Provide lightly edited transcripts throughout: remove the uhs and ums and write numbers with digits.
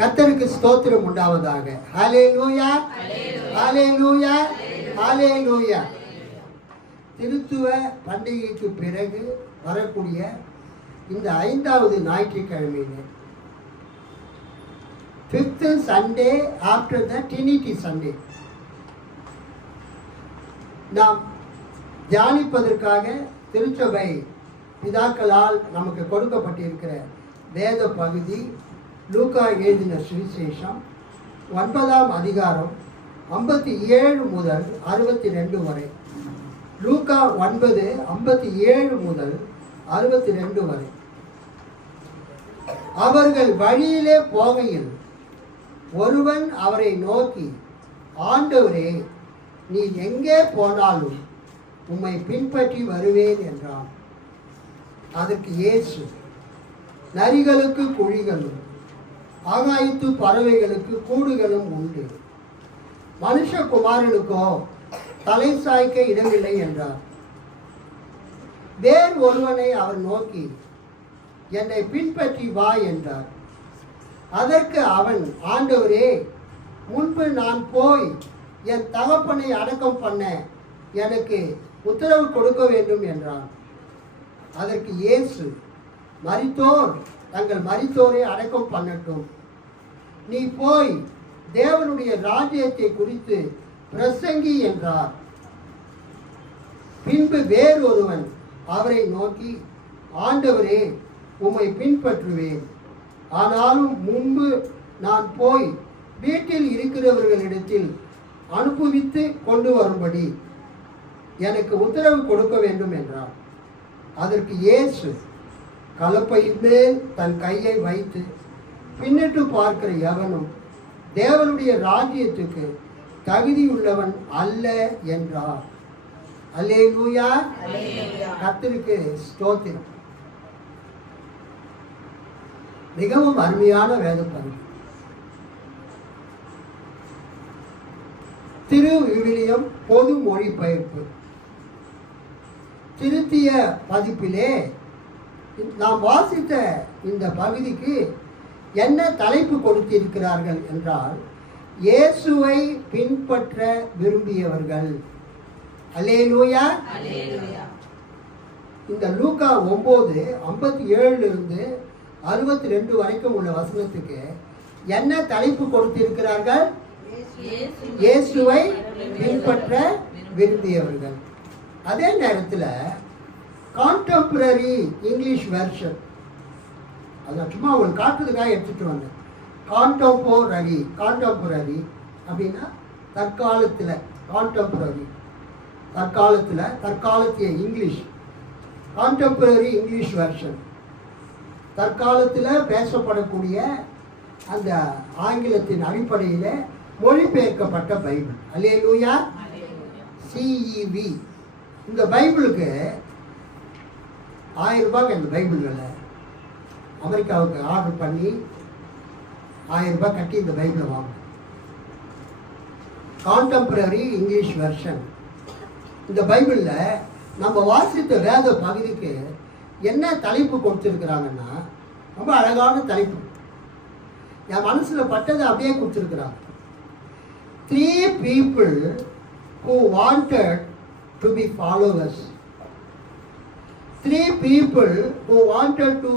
கர்த்தருக்கு ஸ்தோத்திரம் உண்டாவதாக. ஹல்லேலூயா, ஹல்லேலூயா, ஹல்லேலூயா. திருத்துவ பண்டிகைக்கு பிறகு வரக்கூடிய இந்த 5வது ஞாயிற்றுக்கிழமையிலே, 5th Sunday after the Trinity Sunday, நாம் தியானிப்பதற்காக திருச்சபை பிதாக்களால் நமக்கு கொடுக்கப்பட்டிருக்கிற வேத பகுதி லூக்கா எழுதின சுவிசேஷம் 9ஆம் அதிகாரம் 57 முதல் 62 வரை. லூக்கா 9 57 முதல் 62 வரை. அவர்கள் வழியிலே போகையில் ஒருவன் அவரை நோக்கி, ஆண்டவரே, நீ எங்கே போனாலும் உம்மை பின்பற்றி வருவேன் என்றான். அதற்கு இயேசு, நரிகளுக்கு குழிகளும் ஆகாயத்து பறவைகளுக்கு கூடுகளும் உண்டு, மனுஷகுமாரனுக்கோ தலை சாய்க்க இடமில்லை என்றார். வேறு ஒருவனை அவர் நோக்கி, என்னை பின்பற்றி வா என்றார். அதற்கு அவன், ஆண்டவரே, முன்பு நான் போய் என் தகப்பனை அடக்கம் பண்ண எனக்கு உத்தரவு கொடுக்க வேண்டும் என்றான். அதற்கு இயேசு, மரித்தோர் தங்கள் மரித்தோரை அடக்கம் பண்ணட்டும், நீ போய் தேவனுடைய ராஜ்யத்தை குறித்து பிரசங்கி என்றார். பின்பு வேறு ஒருவன் அவரை நோக்கி, ஆண்டவரே, உம்மை பின்பற்றுவேன், ஆனாலும் முன்பு நான் போய் வீட்டில் இருக்கிறவர்களிடத்தில் அனுப்புவித்து கொண்டு வரும்படி எனக்கு உத்தரவு கொடுக்க வேண்டும் என்றார். அதற்கு இயேசு, கலப்பையின் மேல் தன் கையை வைத்து பின்னிட்டு பார்க்கிற எவனும் தேவனுடைய ராஜ்யத்துக்கு தகுதியுள்ளவன் அல்ல என்றார். அல்லேலூயா, கர்த்தருக்கு ஸ்தோத்திரம். மிகவும் அருமையான வேத பகுதி. திரு விவிலியம் பொது மொழிபெயர்ப்பு திருத்திய பதிப்பிலே நாம் வாசித்த இந்த பகுதிக்கு என்ன தலைப்பு கொடுத்திருக்கிறார்கள் என்றால், இயேசுவை பின்பற்ற விரும்பியவர்கள். அல்லேலூயா. இந்த லூக்கா 9:57 62 வரைக்கும் உள்ள வசனத்துக்கு என்ன தலைப்பு கொடுத்திருக்கிறார்கள்? இயேசுவை பின்பற்ற விரும்பியவர்கள். அதே நேரத்தில் கான்டெம்பரரி இங்கிலீஷ் வெர்ஷன், அதான் சும்மா உங்களுக்கு காட்டுறதுக்காக எடுத்துட்டு வந்தேன். கான்டெம்பரரி அப்படின்னா தற்காலத்தில், கான்டெம்பரரி தற்காலத்திய இங்கிலீஷ், கான்டெம்பரரி இங்கிலீஷ் வெர்ஷன், தற்காலத்தில் பேசப்படக்கூடிய அந்த ஆங்கிலத்தின் அடிப்படையில் மொழிபெயர்க்கப்பட்ட பைபிள். அல்லேலூயா. CEV. இந்த பைபிளுக்கு 1000 ரூபாய்க்கு அந்த பைபிள்களை அமெரிக்காவுக்கு ஆர்டர் பண்ணி 1000 ரூபாய் கட்டி இந்த பைபிளை வாங்க. Contemporary English version. இந்த பைபிளில் நம்ம வாசித்த வேத பகுதிக்கு என்ன தலைப்பு கொடுத்துருக்குறாங்கன்னா, ரொம்ப அழகான தலைப்பு. என் மனசில் பட்டதை அப்படியே கொடுத்துருக்குறாங்க. 3 people who wanted to be followers. 3 people who wanted to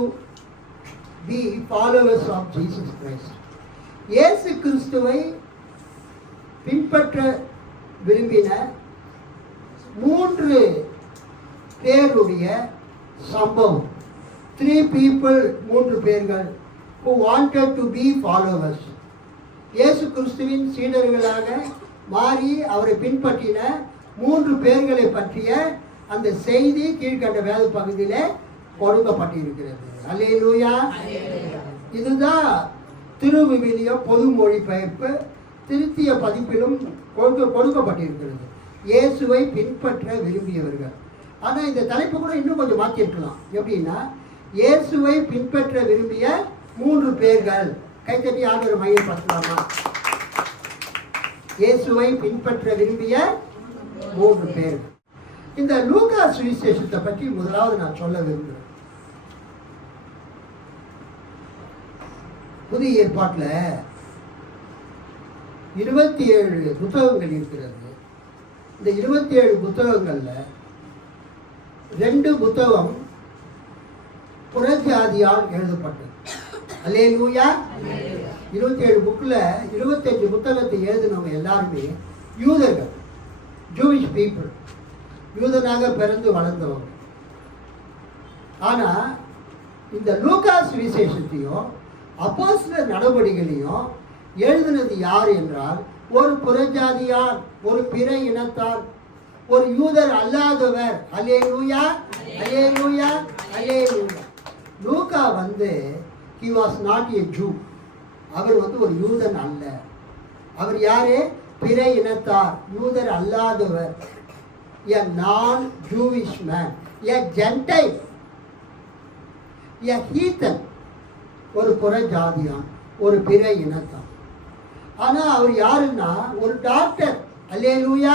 be followers of Jesus Christ. இயேசு கிறிஸ்துவை பின்பற்ற விரும்பின 3 பேருடைய சம்பவம். 3 people, 3 பேர்கள் who wanted to be followers. இயேசு கிறிஸ்துவின் சீடர்களாக மாறி அவரை பின்பற்றின 3 பேர்களை பற்றிய அந்த செய்தி கீழ்கண்ட வேத பகுதியிலே கொடுக்கப்பட்டிருக்கிறது. அல்லேலூயா. இதுதான் திருவிவிலியம் பொது மொழிபெயர்ப்பு திருத்திய பதிப்பிலும் கொடுக்கப்பட்டிருக்கிறது. இயேசுவை பின்பற்ற விரும்பியவர்கள். ஆனால் இந்த தலைப்பு கூட இன்னும் கொஞ்சம் மாற்றிருக்கலாம். எப்படின்னா, இயேசுவை பின்பற்ற விரும்பிய 3 பேர்கள். கைத்தட்டி ஆண்டவரை மையப்படுத்தலாமா? இயேசுவை பின்பற்ற விரும்பிய 3 பேர். இந்த லூக்கா சுவிசேஷத்தை பற்றி முதலாவது நான் சொல்ல விரும்புகிறேன். புதிய ஏற்பாட்டில் 27 புத்தகங்கள் இருக்கிறது. இந்த 27 புத்தகங்களில் 2 புத்தகம் புறஜாதியால் எழுதப்பட்டது. அல்லேலூயா. 27 புக்கில் 25 புத்தகத்தை எழுதினவங்க எல்லாருமே யூதர்கள், ஜூவிஷ் பீப்புள், யூதனாக பிறந்து வளர்ந்தவங்க. ஆனால் இந்த லூக்கா சுவிசேஷத்தையும் அப்போஸ்தலர் நடவடிக்கைகளையும் எழுதினது யார் என்றால் ஒரு புறஜாதியார், ஒரு பிற இனத்தார், ஒரு யூதர் அல்லாதவர். அல்லேலூயா, அல்லேலூயா, அல்லேலூயா. லூக்கா he was not a Jew. அவர் ஒரு யூதன் அல்ல. அவர் யாரு? பிற இனத்தார், யூதர் அல்லாதவர். a non-Jewish man, a Gentile, a heathen, ஒரு புறஜாதியான், ஒரு பிற இனத்தான். ஆனால் அவர் யாருன்னா ஒரு டாக்டர். அல்லேலூயா.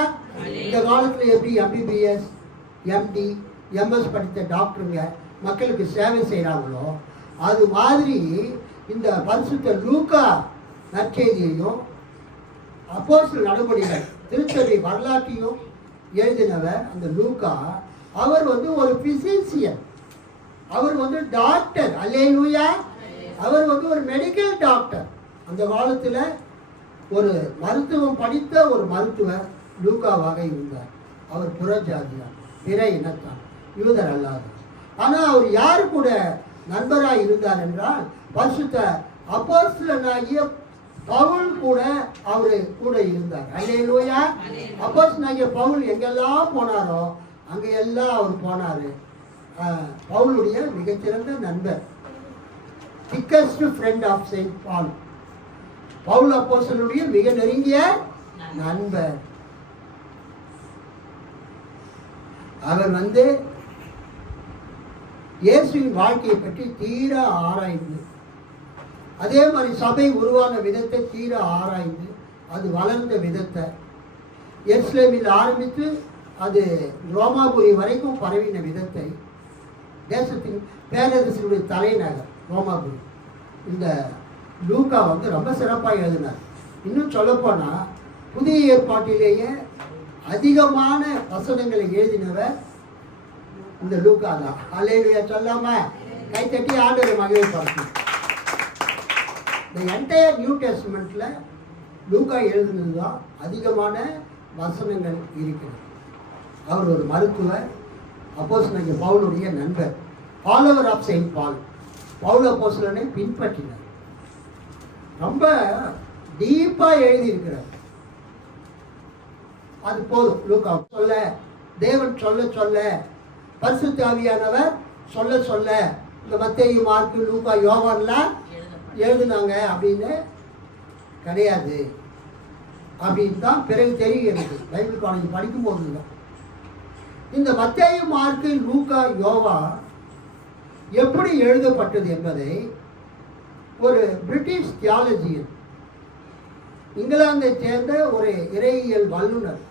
இந்த காலத்தில் எப்படி MBBS, MD, MS படித்த டாக்டருங்க மக்களுக்கு சேவை செய்கிறாங்களோ அது மாதிரி இந்த பரிசுத்த லூக்கா நற்செய்தியையும் அப்போஸ்தலர் நடவடிக்கைகள் திருச்சபை வரலாற்றையும் எழுதினவர் அந்த லூக்கா. அவர் ஒரு பிசிசியன், அவர் டாக்டர். அல்லேலூயா. அவர் ஒரு மெடிக்கல் டாக்டர். அந்த காலத்தில் ஒரு மருத்துவம் படித்த ஒரு மருத்துவர் லூக்காவாக இருந்தார். அவர் புறஜாதியார், பிற இனத்தான், யூதர் அல்லாதவர். ஆனால் அவர் யாரு கூட நண்பராக இருந்தார் என்றால் பரிசுத்த அப்போஸ்தலனாகிய பவுல் கூட அவரு கூட இருந்தார். அல்லேலூயா. அப்போஸ்தலனாகிய பவுல் எங்கெல்லாம் போனாரோ அங்கெல்லாம் அவர் போனாரு. பவுலுடைய மிகச்சிறந்த நண்பர், thickest friend of Saint Paul. Pavul அப்போஸ்தலனுடைய மிக நெருங்கிய நண்பர். அவர் இயேசுவின் வாழ்க்கையை பற்றி தீர ஆராய்ந்து, அதே மாதிரி சபை உருவான விதத்தை தீர ஆராய்ந்து, அது வளர்ந்த விதத்தை, எருசலேமில் ஆரம்பித்து அது ரோமாபுரி வரைக்கும் பரவின விதத்தை, தேசத்தின் பேரரசினுடைய தலைநகர் ரோமாபுரி, இந்த லூக்கா ரொம்ப சிறப்பாக எழுதினார். இன்னும் சொல்லப்போனால் புதிய ஏற்பாட்டிலேயே அதிகமான வசனங்களை எழுதினவர் இந்த லூக்கா தான். அல்லேலூயா சொல்லாம கைத்தட்டி ஆண்டவரை மகிழ்ச்சிப்படுத்தும். இந்த என்டையர் நியூ டெஸ்ட்மெண்ட்ல லூக்கா எழுதினது தான் அதிகமான வசனங்கள் இருக்கிறது. அவர் ஒரு மருத்துவர், அப்போஸ்தலனாகிய பவுலுடைய நண்பர், ஃபாலோவர் ஆஃப் செயின்ட் பால். பவுல் அப்போஸ்தலனை பின்பற்றினார். ரொம்ப டீப்பா எழுதியிருக்கிறார். அது போதும். லூக்கா சொல்ல, தேவன் சொல்ல சொல்ல, பரிசுத்த ஆவியானவர் சொல்ல சொல்ல இந்த மத்தேயு, மார்க்கு, லூக்கா, யோவான்லாம் எழுதுனாங்க அப்படின்னு கிடையாது. அப்படின்னு தான் பிறகு தெரிகிறது பைபிள் காலேஜ் படிக்கும்போது தான். இந்த மத்தேயு, மார்க்கு, லூக்கா, யோவா எப்படி எழுதப்பட்டது என்பதை ஒரு பிரிட்டிஷ் தியாலஜியன், இங்கிலாந்தை சேர்ந்த ஒரு இறையியல் வல்லுநர்,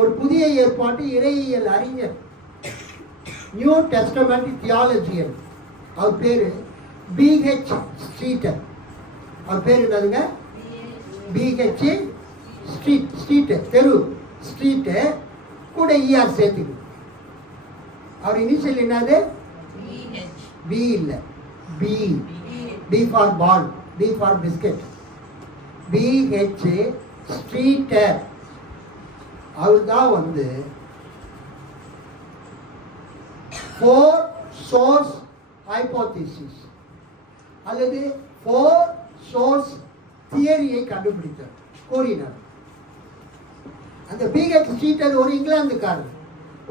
ஒரு புதிய ஏற்பாட்டு இறையியல் அறிஞர், நியூ டெஸ்டமெண்ட் தியாலஜியன், அவர் பேரு BH ஸ்ட்ரீட்டர். அவர் பேர் என்னதுங்க? BH ஸ்ட்ரீட், தெரு, ஸ்ட்ரீட்டு கூட ER சேர்த்துக்கு. அவர் இனிஷியல் என்னது? B இல்லை, B for ball, B for biscuit. BH streeter. அவர் தான் 4 சோர்ஸ் ஹைபோதீசிஸ் அல்லது 4 சோர்ஸ் தியரியை கண்டுபிடித்தார், கூறினார். அந்த BH ஸ்ட்ரீட்டர் ஒரு இங்கிலாந்துக்காரர்,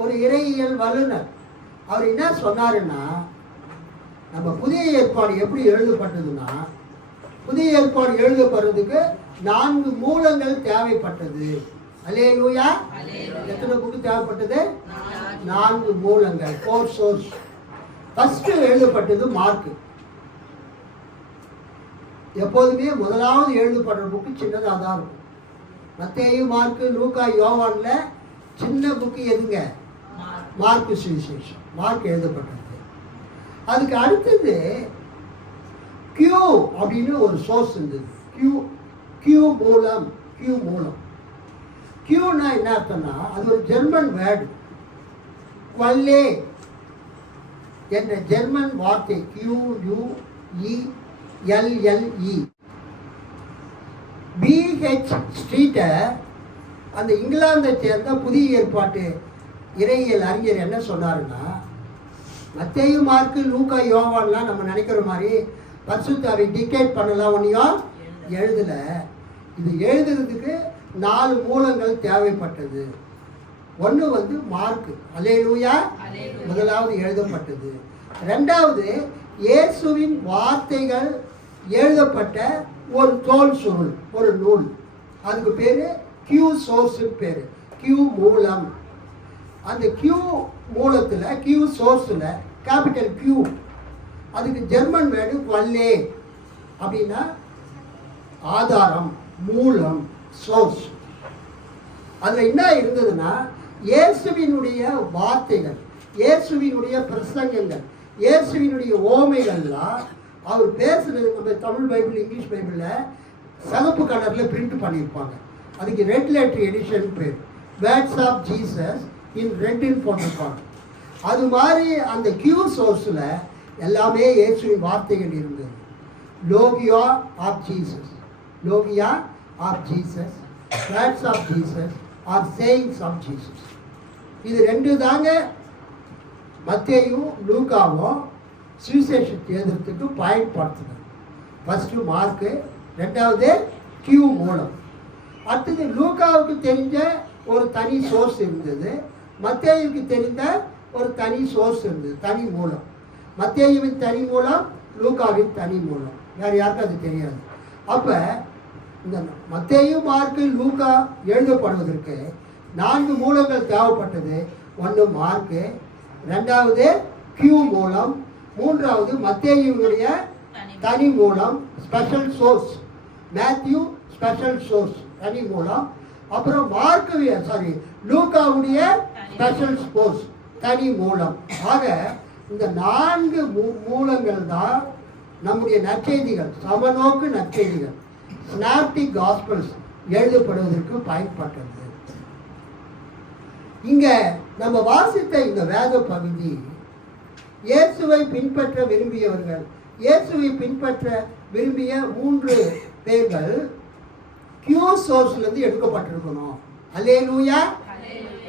ஒரு இறையியல் வல்லுநர். அவர் என்ன சொன்னாருன்னா, நம்ம புதிய ஏற்பாடு எப்படி எழுதப்பட்டதுன்னா, புதிய ஏற்பாடு எழுதப்படுறதுக்கு 4 மூலங்கள் தேவைப்பட்டது. அல்லேலூயா. எத்தனை புக்கு தேவைப்பட்டது? 4 மூலங்கள், 4 சோர்ஸ். ஃபர்ஸ்ட் எழுதப்பட்டது மார்க்கு. எப்போதுமே முதலாவது எழுதப்படுற புக்கு சின்னதாக தான் இருக்கும். மத்தேயு, மார்க்கு, லூக்கா, யோவான்ல சின்ன புக்கு எதுங்க? மார்க்கு சுவிசேஷம். மார்க் எழுதப்பட்டது. அதுக்கு அடுத்தது கியூ அப்படின்னு ஒரு சோர்ஸ் இருந்தது. கியூ மூலம். கியூனா என்ன அர்த்தம்னா அது ஒரு ஜெர்மன் வேர்டு. குவல்லே என்ற ஜெர்மன் வார்த்தை QUELLE. BH ஸ்ட்ரீட்டர் அந்த இங்கிலாந்தை சேர்ந்த புதிய ஏற்பாட்டு இறையியல் அறிஞர் என்ன சொன்னாருன்னா, மத்தேயு, மார்க்கு, லூக்கா, யோவான்லாம் நம்ம நினைக்கிற மாதிரி பரிசுத்தாவை டிக்டேட் பண்ணலாம் ஒன்றையும் எழுதலை. இது எழுதுறதுக்கு 4 மூலங்கள் தேவைப்பட்டது. ஒன்று வந்து மார்க்கு, அல்லேலூயா, முதலாவது எழுதப்பட்டது. ரெண்டாவது இயேசுவின் வார்த்தைகள் எழுதப்பட்ட ஒரு தோல் சுருள், ஒரு நூல். அதுக்கு பேர் கியூ சோர்ஸு பேர், கியூ மூலம். அந்த கியூ மூலத்தில், கியூ சோர்ஸில் கேபிட்டல் கியூ, அதுக்கு ஜெர்மன் வேர்டு வல்லே அப்படின்னா ஆதாரம், மூலம், சோர்ஸ். அதில் என்ன இருந்ததுன்னா இயேசுவினுடைய வார்த்தைகள், இயேசுவினுடைய பிரசங்கங்கள், இயேசுவினுடைய ஓமைகள்லாம் அவர் பேசுகிறது. நம்ம தமிழ் பைபிள், இங்கிலீஷ் பைபிளில் சிவப்பு கலரில் பிரிண்ட் பண்ணியிருப்பாங்க. அதுக்கு ரெட் லெட்டர் எடிஷன் பேர். வேர்ட்ஸ் ஆஃப் ஜீசஸ் இன் ரெட்டின் போட்டிருப்பாங்க. அது மாதிரி அந்த கியூ சோர்ஸில் எல்லாமே இயேசுவின் வார்த்தைகள் இருந்தது. Logia of Jesus, logia of Jesus, words of Jesus or sayings of Jesus. இது 2 தாங்க மத்தேயும் லூக்காவும் சுவிசேஷத்தை எழுதுறதுக்கு பயன்படுத்துனாங்க. ஃபஸ்ட்டு மார்க்கு, ரெண்டாவது கியூ மூலம். அடுத்தது லூக்காவுக்கு தெரிஞ்ச ஒரு தனி சோர்ஸ் இருந்தது, மத்தேயுக்கு தெரிந்த ஒரு தனி சோர்ஸ் இருந்தது, தனி மூலம். மத்தேயுவின் தனி மூலம், லூக்காவின் தனி மூலம். வேறு யாருக்கும் அது தெரியாது. அப்போ இந்த மத்தேயு, மார்க்கு, லூக்கா எழுதப்படுவதற்கு 4 மூலங்கள் தேவைப்பட்டது. ஒன்று மார்க்கு, ரெண்டாவது கியூ மூலம், மூன்றாவது மத்தேயுடைய தனி மூலம், special source. Matthew special source, தனி மூலம். அப்புறம் லூக்காவுடைய ஸ்பெஷல் சோர்ஸ், தனி மூலம். ஆக இந்த 4 மூலங்கள் தான் நம்முடைய நற்செய்திகள், சமநோக்கு நற்செய்திகள், சினாப்டிக் காஸ்பல்ஸ் எழுதப்படுவதற்கு பயன்பட்டது. இங்க நம்ம வாசித்த இந்த வேத பகுதி இயேசுவை பின்பற்ற விரும்பியவர்கள், இயேசுவை பின்பற்ற விரும்பிய 3 பேர்கள் கியூ சோர்ஸ்லேருந்து எடுக்கப்பட்டிருக்கணும். அல்லேலூயா.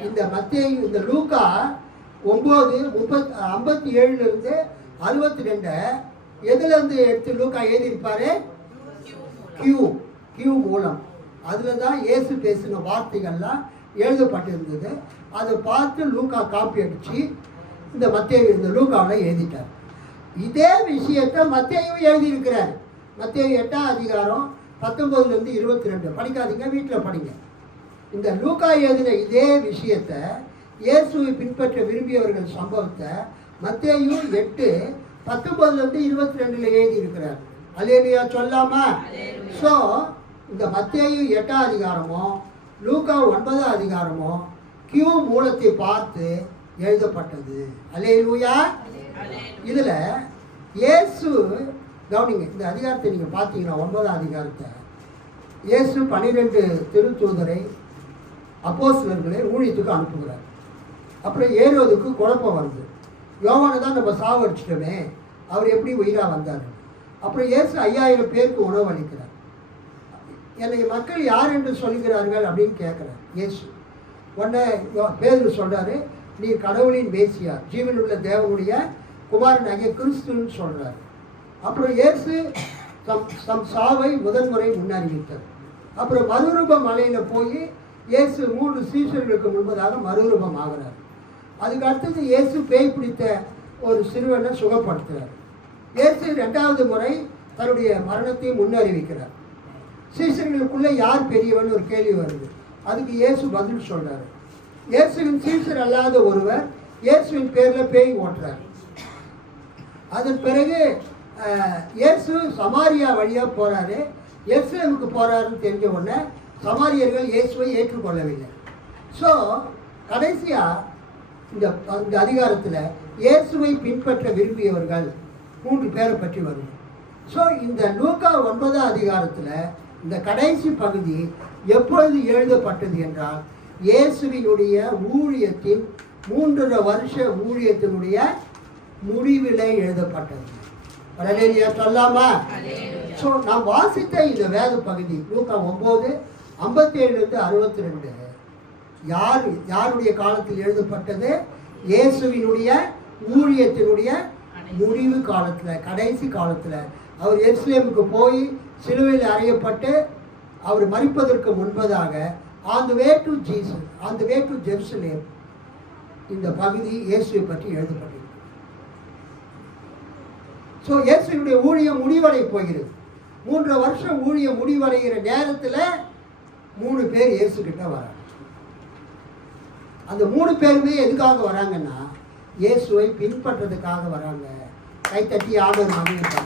இந்த மத்தேயு, இந்த லூக்கா 9:57 62 எதுலேருந்து எடுத்து லூக்கா எழுதியிருப்பாரு? கியூ மூலம். அதில் தான் இயேசு பேசின வார்த்தைகள்லாம் எழுதப்பட்டிருந்தது. அதை பார்த்து லூக்கா காப்பி அடித்து இந்த மத்தேயு, இந்த லூக்காவில் எழுதிட்டார். இதே விஷயத்தை மத்தேயு எழுதியிருக்கிறார். மத்தேயு 8ஆம் அதிகாரம் 19 22 படிக்காதீங்க, வீட்டில் படிங்க. இந்த லூக்கா எழுதின இதே விஷயத்தை, இயேசுவை பின்பற்ற விரும்பியவர்கள் சம்பவத்தை மத்தேயு 8:19 22 எழுதியிருக்கிறார். அல்லேலூயா சொல்லாமா? ஸோ இந்த மத்தேயு 8ஆம் அதிகாரமோ லூக்கா 9ஆம் அதிகாரமோ கியூ மூலத்தை பார்த்து எழுதப்பட்டது. அல்லேலூயா. இதில் இயேசு கவனிங்க, இந்த அதிகாரத்தை நீங்கள் பார்த்தீங்கன்னா 9ஆம் அதிகாரத்தை இயேசு 12 திருத்தூதரை, அப்போஸ்தலர்களை ஊழியத்துக்கு அனுப்புகிறார். அப்புறம் ஏரோதுக்கு குழப்பம் வருது. யோவானை தான் நம்ம சாவடிச்சிட்டோமே, அவர் எப்படி உயிராக வந்தார்? அப்புறம் இயேசு 5000 பேருக்கு உணவு அளிக்கிறார். என்னை மக்கள் யார் என்று சொல்கிறார்கள் அப்படின்னு கேட்குறார் இயேசு. உடனே பேதுரு சொல்கிறாரு, நீ கடவுளின் மேசியா, ஜீவனுள்ள தேவனுடைய குமாரன் ஆகிய கிறிஸ்துன்னு சொல்கிறார். அப்புறம் இயேசு தம் சாவை முதன்முறை முன்னறிவித்தார். அப்புறம் மறுரூப மலையில் போய் இயேசு 3 சீஷர்களுக்கு முன்பதாக மறுரூபம் ஆகிறார். அதுக்கு அடுத்தது இயேசு பேய் பிடித்த ஒரு சிறுவனை சுகப்படுத்துகிறார். இயேசு 2வது முறை தன்னுடைய மரணத்தை முன்னறிவிக்கிறார். சீஷர்களுக்குள்ளே யார் பெரியவன் ஒரு கேள்வி வருது. அதுக்கு இயேசு பதில் சொல்கிறார். இயேசுவின் சீஷர் அல்லாத ஒருவர் இயேசுவின் பேரில் பேய் ஓட்டுறார். அதன் பிறகு இயேசு சமாரியா வழியாக போகிறாரு. எருசலேமுக்கு போகிறாருன்னு தெரிஞ்ச உடனே சமாரியர்கள் இயேசுவை ஏற்றுக்கொள்ளவில்லை. ஸோ கடைசியாக இந்த அதிகாரத்தில் இயேசுவை பின்பற்ற விரும்பியவர்கள் 3 பேரை பற்றி வருது. ஸோ இந்த லூக்கா 9ஆம் அதிகாரத்தில் இந்த கடைசி பகுதி எப்பொழுது எழுதப்பட்டது என்றால் இயேசுவினுடைய ஊழியத்தின் 3½ வருஷ ஊழியத்தினுடைய முடிவில் எழுதப்பட்டது. அல்லேலூயா சொல்லாமா? ஸோ நாம் வாசித்த இந்த வேத பகுதி லூக்கா 9:57-62 யாருடைய காலத்தில் எழுதப்பட்டது? இயேசுவினுடைய ஊழியத்தினுடைய முடிவு காலத்தில், கடைசி காலத்தில். அவர் எருசலேமுக்கு போய் சிலுவையில் அறையப்பட்டு அவர் மரிப்பதற்கு முன்பதாக on the way to Jesus, on the way to Jerusalem, இந்த பகுதி இயேசுவை பற்றி எழுதப்பட்டிருக்கு. ஸோ இயேசுவினுடைய ஊழியம் முடிவடை போகிறது. 3 வருஷம் ஊழியம் முடிவடைகிற நேரத்தில் 3 பேர் இயேசு கிட்ட வராங்க. அந்த 3 பேருமே எதுக்காக வராங்கன்னா இயேசுவை பின்பற்றதுக்காக வராங்க. கைத்தட்டி ஆண்டவர் மகிழ்ச்சி.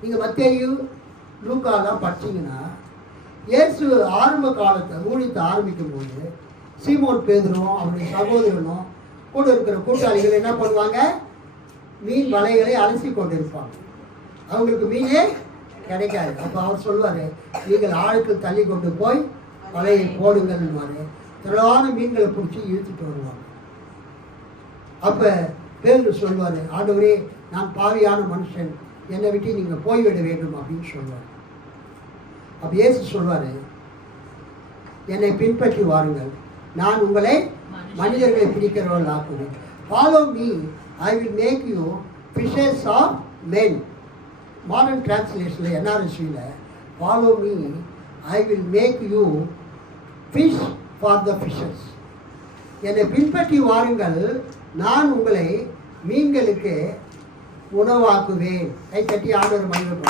நீங்கள் மத்தேயு லூக்காலாம் படிச்சீங்கன்னா இயேசு ஆரம்ப காலத்தை ஊழியத்தை ஆரம்பிக்கும் போது சீமோன் பேதுரும் அவருடைய சகோதரனும் கூட இருக்கிற கூட்டாளிகள் என்ன பண்ணுவாங்க? மீன் வலைகளை அலசி கொண்டிருப்பாங்க. அவங்களுக்கு மீனே கிடைக்காது. அப்போ அவர் சொல்லுவார், நீங்கள் ஆளுக்கு தள்ளி கொண்டு போய் வலையை போடுங்கள்னுவார். திரளான மீன்களை பிடிச்சி இழுத்துட்டு வருவாங்க. அப்போ பேதுரு சொல்லுவார், ஆண்டவரே நான் பாவியான மனுஷன், என்னை விட்டு நீங்கள் போய்விட வேண்டும் அப்படின்னு சொல்லுவார். அப்போ இயேசு சொல்வார், என்னை பின்பற்றி வாருங்கள், நான் உங்களை மனிதர்களை பிடிக்கிறவர்கள் ஆக்குவேன். Follow me, I will make you fishers of men. Modern டிரான்ஸ்லேஷனில் என்ஆர்எஸ்வியில் follow me, I will make you fish for the fishers. என்னை பின்பற்றி வாருங்கள், நான் உங்களை மீன்களுக்கு உணவாக்குவேன். கை தட்டி ஆண்டவர் மகிழ்வு.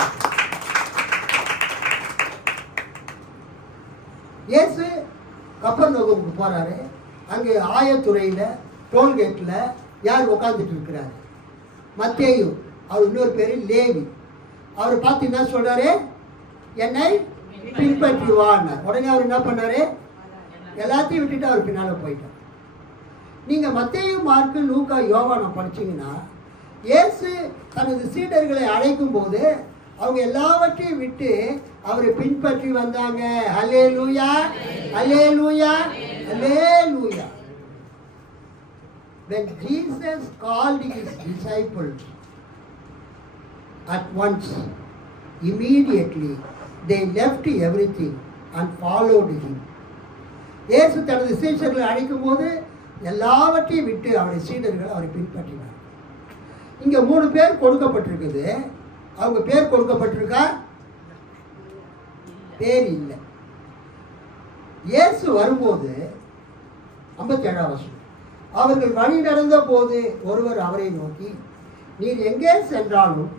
இயேசு கப்பர்நகூமுக்கு போகிறாரு. அங்கே ஆயத்துறையில் டோல்கேட்டில் யார் உட்காந்துட்டு இருக்கிறாரு? மத்தேயு. அவர் இன்னொரு பேர் லேவி. அவர் பார்த்து என்ன சொல்கிறாரு? என்னை பின்பற்றி வான்னார். உடனே அவர் என்ன பண்ணார்? எல்லாத்தையும் விட்டுட்டு அவர் பின்னால் போயிட்டார். நீங்கள் மத்தேயு, மார்க்கு, லூக்கா, யோவானை படிச்சிங்கன்னா இயேசு தனது சீடர்களை அழைக்கும் போது அவங்க எல்லாவற்றையும் விட்டு அவரை பின்பற்றி வந்தாங்க. அல்லேலூயா, அல்லேலூயா, அல்லேலூயா. When Jesus called his disciples at once, immediately they left everything and followed him. இயேசு தனது சீடர்களை அழைக்கும் போது எல்லாவற்றையும் விட்டு அவருடைய சீடர்கள் அவரை பின்பற்றினார். இங்கே 3 பேர் கொடுக்கப்பட்டிருக்குது. அவங்க பேர் கொடுக்கப்பட்டிருக்கா? பேர் இல்லை. இயேசு வரும்போது 57ஆம் வசனம், அவர்கள் வழி நடந்த போது ஒருவர் அவரை நோக்கி, நீர் எங்கே சென்றாலும்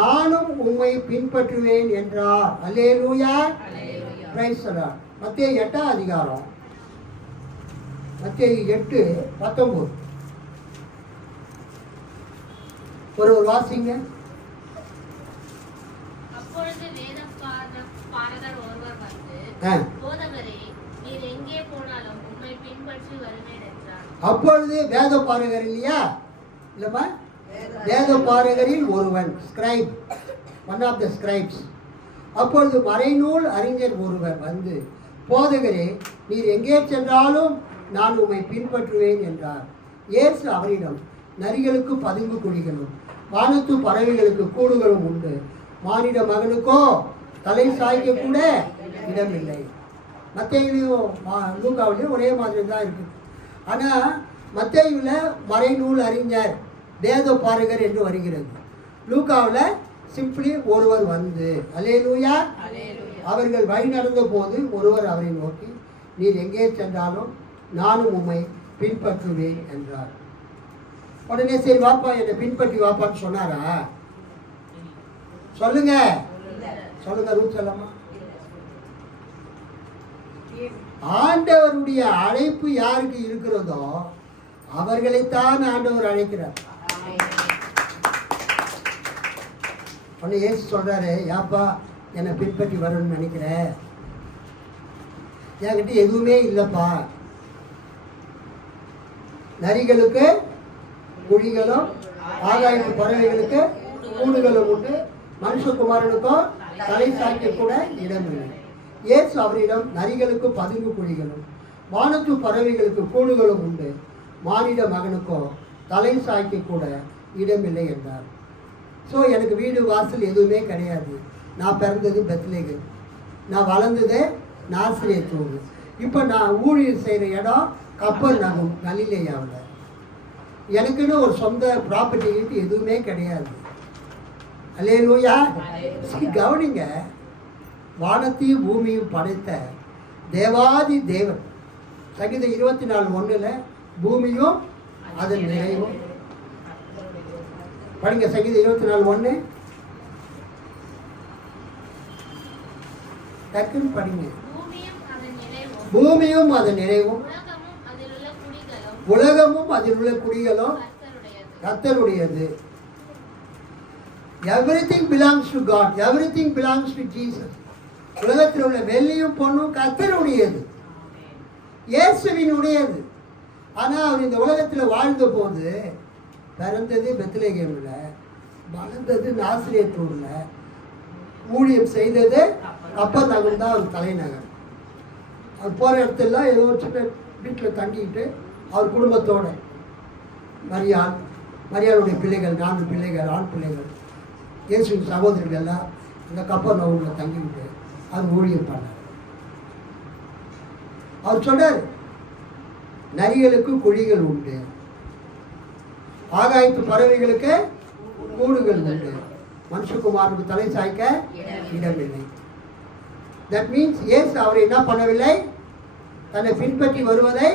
நானும் உம்மை பின்பற்றுவேன் என்றார். அல்லேலூயா, பிரைஸ் தி லார்ட். மத்தேயு 8ஆம் அதிகாரம், மத்தேயு 8:19. ஒரு வாசிங்க. அப்பொழுது வேதபாரகர் ஒருவர் வந்து, போதகரே, நீர் எங்கே போனாலும் உம்மை பின்பற்றி வருவேன் என்றார். அப்பொழுது வேதபாரகர் இல்லையா? இல்லைம்மா, வேதபாரகரில் ஒருவன், scribe, one of the scribes. அப்பொழுது மறைநூல் அறிஞர் ஒருவர் வந்து, போதகரே, நீர் எங்கே சென்றாலும் நான் உம்மை பின்பற்றுவேன் என்றார். இயேசு அவரிடம், நரிகளுக்கு பதுங்கு குழிகளும் வானத்து பறவைகளுக்கு கூடுகளும் உண்டு, மானிட மகனுக்கோ தலை சாய்க்க கூட இடமில்லை. மத்தேயுலையும் லூக்காவிலையும் ஒரே மாதிரி தான் இருக்குது. ஆனால் மத்தேயுவில் மறைநூல் அறிஞர், வேத பாரகர் என்று வருகிறது. லூக்காவில் சிம்பிளி ஒருவர் வந்து. அல்லேலூயா. அவர்கள் வழி நடந்த போது ஒருவர் அவரை நோக்கி, நீர் எங்கே சென்றாலும் நானும் உம்மை பின்பற்றுவேன் என்றார். உடனே சரி வாப்பா, என்னை பின்பற்றி வாப்பான்னு சொன்னாரா? சொல்லுங்க, சொல்லுங்க ரூத் சொல்லம்மா. ஆண்டவருடைய அழைப்பு யாருக்கு இருக்கிறதோ அவர்களைத்தான் ஆண்டவர் அழைக்கிறார். உடனே ஏசு சொல்றாரு, யாப்பா என்னை பின்பற்றி வரணும்னு நினைக்கிறேன், என்கிட்ட எதுவுமே இல்லைப்பா, நரிகளுக்கு குழிகளும் ஆகாயத்து பறவைகளுக்கு கூடுகளும் உண்டு, மனுஷகுமாரனுக்கோ தலை சாய்க்க கூட இடமில்லை. இயேசு அவரிடம், நரிகளுக்கு பதுங்கு குழிகளும் வானத்து பறவைகளுக்கு கூடுகளும் உண்டு, மானிட மகனுக்கோ தலை சாய்க்க கூட இடமில்லை என்றார். ஸோ எனக்கு வீடு வாசல் எதுவுமே கிடையாது. நான் பிறந்தது பெத்லகேம், நான் வளர்ந்ததே நாசரேத்து. இப்போ நான் ஊழியர் செய்கிற இடம் கப்பர்நகூம் கலிலேயாவில். எனக்குன்னு ஒரு சொந்த ப்ராப்பர்ட்டி எதுவுமே கிடையாது. அல்லேலூயா. கவனிங்க, வானத்தையும் பூமியும் படைத்த தேவாதி தேவன். சங்கீதம் 24:1 பூமியும் அதன் நிறைவும். படிங்க சங்கீதம் 24:1 டக்குன்னு படிங்க. பூமியும் அதன் நிறைவும், உலகமும் அதில் உள்ள குடிகளும் கர்த்தருடையது. Everything belongs to God. Everything belongs to Jesus. உலகத்தில் உள்ள வெள்ளியும் பொண்ணும் கர்த்தருடையது, இயேசுவினுடையது. ஆனால் அவர் இந்த உலகத்தில் வாழ்ந்த போது பிறந்தது பெத்லகேமில், வளர்ந்தது நாசரேத்தூரில், ஊழியம் செய்தது கப்பர்நகூம் தான் அவர் தலைநகர். அவர் போகிற இடத்துலாம் ஏதோ சின்ன வீட்டில் தங்கிக்கிட்டு அவர் குடும்பத்தோடு மரியாளுடைய பிள்ளைகள் 4 பிள்ளைகள், ஆண் பிள்ளைகள், இயேசுவின் சகோதரர்கள் எல்லாம் இந்த கப்பர்நகூமில் தங்கிவிட்டு அவர் ஊழியம் பண்ணார். அவர் சொன்னார், நரிகளுக்கு குழிகள் உண்டு, ஆகாயத்து பறவைகளுக்கு கூடுகள் உண்டு, மனுஷகுமாரனுக்கு தலை சாய்க்க இடமில்லை. தட் மீன்ஸ் இயேசு அவரை என்ன பண்ணவில்லை, தன்னை பின்பற்றி வருவதை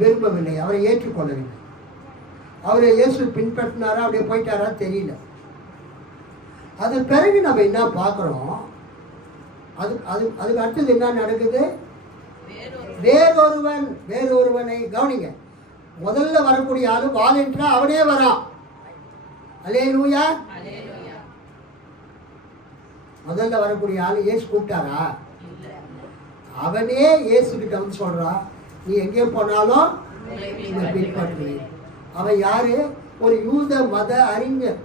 விரும்பவில்லை, அவரை ஏற்றுக்கொள்ளவில்லை. அவரை இயேசு பின்பற்றினாரா அப்படியே போயிட்டாரா தெரியல. அதன் பிறகு நம்ம என்ன பார்க்குறோம், அதுக்கு அடுத்தது என்ன நடக்குது, வேறொருவனை கவனிங்க. முதல்ல வரக்கூடிய ஆளு வாலண்டியரா அவனே வரான். அல்லேலூயா. முதல்ல வரக்கூடிய ஆளு இயேசு கூப்பிட்டாரா? அவனே இயேசு கிட்ட வந்து சொல்றான், நீ எங்கே போனாலும் பின்பற்று. அவன் யாரு? ஒரு யூத மத அறிஞர்,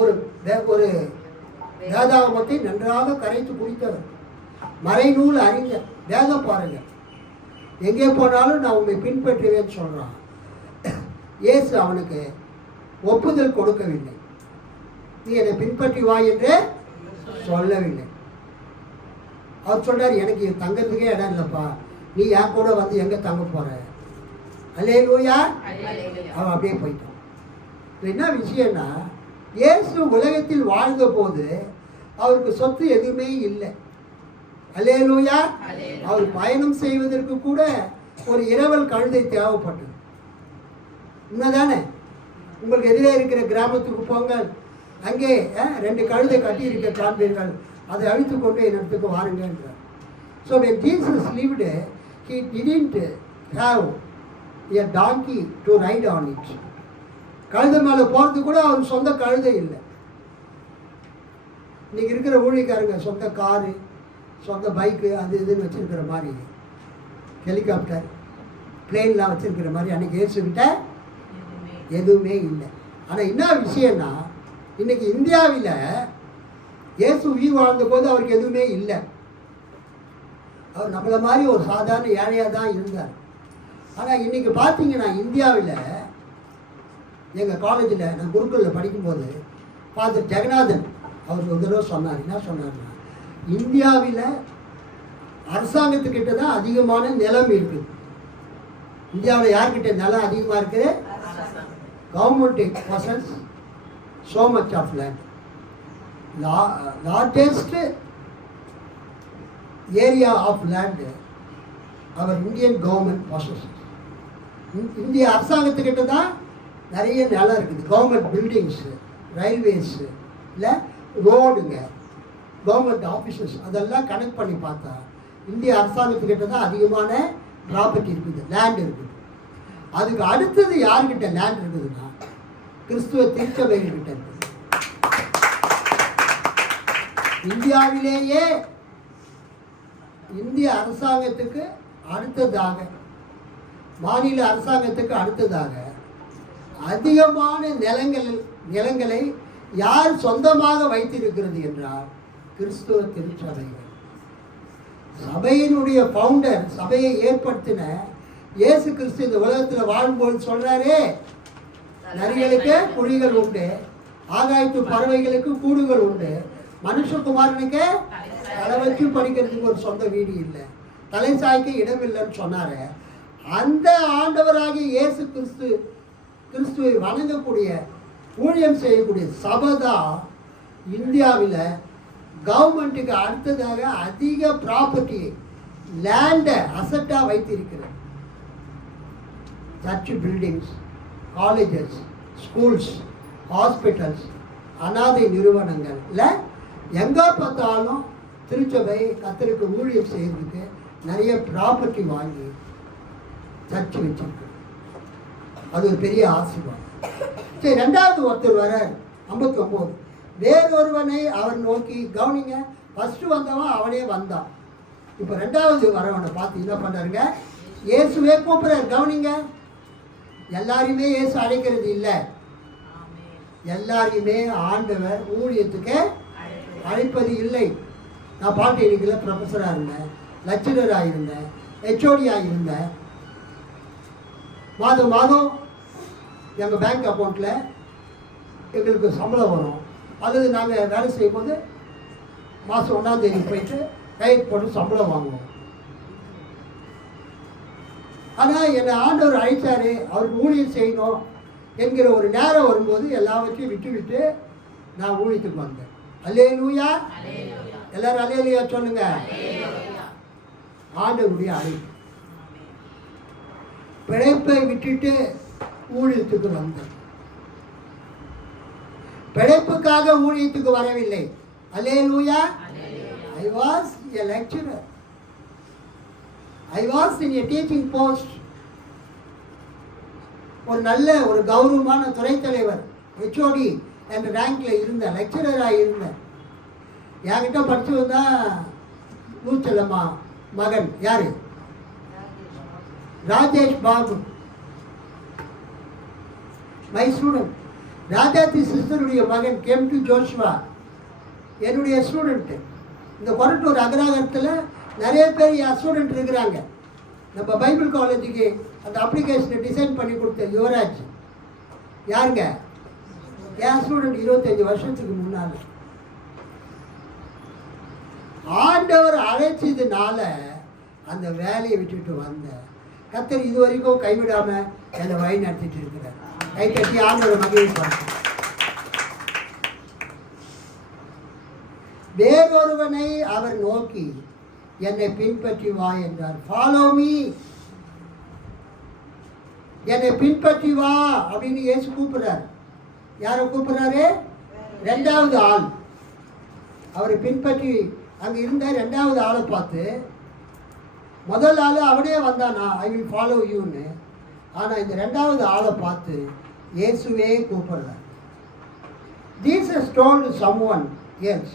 ஒரு வேதாகமத்தை நன்றாக கரைத்து குடித்தவர், மறைநூல் அறிஞர், வேதம் பாருங்க. எங்கே போனாலும் நான் உண்மை பின்பற்றுவேன்னு சொல்றான். இயேசு அவனுக்கு ஒப்புதல் கொடுக்கவில்லை, நீ என்னை பின்பற்றி வா என்று சொல்லவில்லை. அவர் சொல்றார், எனக்கு தங்கறதுக்கே இடம் இல்லைப்பா, நீ என் கூட வந்து எங்க தங்க போற? அல்லேலூயா. அவன் அப்படியே போயிட்டான். என்ன விஷயம்னா, இயேசு உலகத்தில் வாழ்ந்த போது அவருக்கு சொத்து எதுவுமே இல்லை. அல்லேலூயா. அவர் பயணம் செய்வதற்கு கூட ஒரு இரவல் கழுதை தேவைப்பட்டது. உண்மைதானே? உங்களுக்கு எதிரே இருக்கிற கிராமத்துக்கு போங்க, அங்கே 2 கழுதை கட்டி இருக்க காண்பீர்கள், அதை அழித்து கொண்டு என்னிடத்துக்கு வாருங்க என்றார். So when Jesus lived, he didn't have a donkey to ride on it. கழுதை மேலே போகிறது கூட அவர் சொந்த கழுதை இல்லை. இன்னைக்கு இருக்கிற ஊழியக்காரங்க சொந்த காரு, சொந்த பைக்கு, அது இதுன்னு வச்சுருக்கிற மாதிரி, ஹெலிகாப்டர், பிளேன்லாம் வச்சுருக்கிற மாதிரி அன்றைக்கி இயேசுக்கிட்ட எதுவுமே இல்லை. ஆனால் என்ன விஷயம்னா, இன்றைக்கி இந்தியாவில் இயேசு உயிர் வாழ்ந்த போது அவருக்கு எதுவுமே இல்லை. அவர் நம்மளை மாதிரி ஒரு சாதாரண ஏழையாக தான் இருந்தார். ஆனால் இன்றைக்கி பார்த்தீங்கன்னா இந்தியாவில், எங்கள் காலேஜில் நான் குருக்குலில் படிக்கும்போது ஃபாதர் ஜெகநாதன் அவர் ஒரு தடவை சொன்னார். என்ன சொன்னார்னா, இந்தியாவில் அரசாங்கத்துக்கிட்ட தான் அதிகமான நிலம் இருக்குது. இந்தியாவில் யார்கிட்ட நிலம் அதிகமாக இருக்குது? Government possesses so much of land. Largest area of land our Indian government possesses. இந்திய அரசாங்கத்துக்கிட்ட தான் நிறைய நிலம் இருக்குது. கவர்மெண்ட் பில்டிங்ஸு, ரயில்வேஸு, இல்லை ரோடுங்க, கவர்மெண்ட் ஆஃபீஸஸ், அதெல்லாம் கனெக்ட் பண்ணி பார்த்தா இந்திய அரசாங்கத்துக்கிட்ட தான் அதிகமான ப்ராப்பர்ட்டி இருக்குது, லேண்ட் இருக்குது. அதுக்கு அடுத்தது யார்கிட்ட லேண்ட் இருக்குதுன்னா கிறிஸ்துவ திருச்சபைகிட்ட இருக்குது. இந்தியாவிலேயே இந்திய அரசாங்கத்துக்கு அடுத்ததாக, மாநில அரசாங்கத்துக்கு அடுத்ததாக அதிகமான நிலங்கள் நிலங்களை யார் சொந்தமாக வைத்திருக்கிறது என்றால் கிறிஸ்துவ திருச்சபைகள். சபையினுடைய பவுண்டர், சபையை ஏற்படுத்தின இயேசு கிறிஸ்து இந்த உலகத்தில் வாழும்போது சொல்றாரே, நரிகளுக்கு குழிகள் உண்டு, ஆகாயத்து பறவைகளுக்கு கூடுகள் உண்டு, மனுஷகுமாரனுக்கு தலை வச்சு படிக்கிறதுக்கு ஒரு சொந்த வீடு இல்லை, தலை சாய்க்க இடம் இல்லைன்னு சொன்னாரு. அந்த ஆண்டவராகிய இயேசு கிறிஸ்துவை வணங்கக்கூடிய ஊழியம் செய்யக்கூடிய சபை தான் இந்தியாவில் கவர்மெண்ட்டுக்கு அடுத்ததாக அதிக ப்ராப்பர்ட்டியை லேண்டை அசட்டாக வைத்திருக்கிறது. Church buildings, colleges, schools, hospitals, அனாதை நிறுவனங்கள் இல்லை, எங்கே பார்த்தாலும் திருச்சபை கர்த்தருக்கு ஊழியம் செய்யறதுக்கு நிறைய ப்ராப்பர்ட்டி வாங்கி சர்ச் வச்சிருக்கு. அது ஒரு பெரிய ஆசீர்வாதம். சரி, ரெண்டாவது ஒருத்தர் வரார் 59. வேறொருவனை அவர் நோக்கி, கவனிங்க, ஃபர்ஸ்ட் வந்தவன் அவனே வந்தான். இப்போ ரெண்டாவது வரவனை பார்த்து என்ன பண்ணுறாருங்க, இயேசுவே கூப்பிட்றாரு. கவனிங்க, எல்லாரையுமே இயேசு அழைக்கிறது இல்லை, எல்லாரையுமே ஆண்டவர் ஊழியத்துக்கு அழைப்பது இல்லை. நான் பாலிடெக்னிக்கில் ப்ரொஃபஸராக இருந்தேன், லெக்சரராக இருந்தேன், ஹெச்ஓடியாக இருந்தேன். மாதம் மாதம் எங்கள் பேங்க் அக்கௌண்ட்டில் எங்களுக்கு சம்பளம் வரும். அல்லது நாங்கள் வேலை செய்யும்போது மாதம் 1ஆம் தேதி போயிட்டு கையெழுத்து போட்டு சம்பளம் வாங்குவோம். ஆனால் என்னை ஆண்டவர் அழைச்சாரு, அவருக்கு ஊழியம் செய்யணும் என்கிற ஒரு நேரம் வரும்போது எல்லாவற்றையும் விட்டு நான் ஊழியத்துக்கு வந்தேன். அல்லேலூயா, எல்லாரும் அல்லேலூயா சொல்லுங்க. ஆண்டவருடைய அழைப்பு. பிழைப்பை விட்டுட்டு ஊழியத்துக்கு வந்தேன். பிழைப்புக்காக ஊழியத்துக்கு வரவில்லை. அல்லேலூயா. I was a lecturer. I was in a teaching post. ஒரு நல்ல ஒரு கௌரவமான துறை தலைவர், ஹெச்ஓடி என்ற ரேங்க்ல இருந்தேன், லெக்சரராக இருந்தேன். என்கிட்ட படிச்சு வந்தா நூச்சலம்மா மகன் யாரு, ராஜேஷ் பாபு, மை ஸ்டூடெண்ட். ராஜாத்தி சிஸ்டருடைய மகன் கேம் டு ஜோஷ்வா என்னுடைய ஸ்டூடெண்ட்டு. இந்த கொரட்டூர் அக்ரஹாரத்தில் நிறைய பேர் என் ஸ்டூடெண்ட் இருக்கிறாங்க. நம்ம பைபிள் காலேஜுக்கு அந்த அப்ளிகேஷனை டிசைன் பண்ணி கொடுத்த யுவராஜ் யாருங்க, என் ஸ்டூடெண்ட் 25 வருஷத்துக்கு முன்னால். ஆண்டவர் அழைச்சதுனால அந்த வேலையை விட்டுட்டு வந்தேன். கர்த்தர் இது வரைக்கும் கைவிடாம என்னை வழி நடத்திட்டு இருக்கிறார். கை தட்டி ஆண்டவர் மகிழ்ச்சி. வேறொருவனை அவர் நோக்கி, என்னை பின்பற்றி வா என்றார். ஃபாலோ மீ, என்னை பின்பற்றி வா அப்படின்னு இயேசு கூப்பிடுறார். யாரை கூப்பிடுறாரு? ரெண்டாவது ஆள். அவரை பின்பற்றி அங்கே இருந்த ரெண்டாவது ஆளை பார்த்து, முதல் ஆள் அவனே வந்தானா, ஐ வில் ஃபாலோ யூன்னு. ஆனால் இந்த ரெண்டாவது ஆளை பார்த்து இயேசுவே கூப்பிடுறார். Jesus told someone else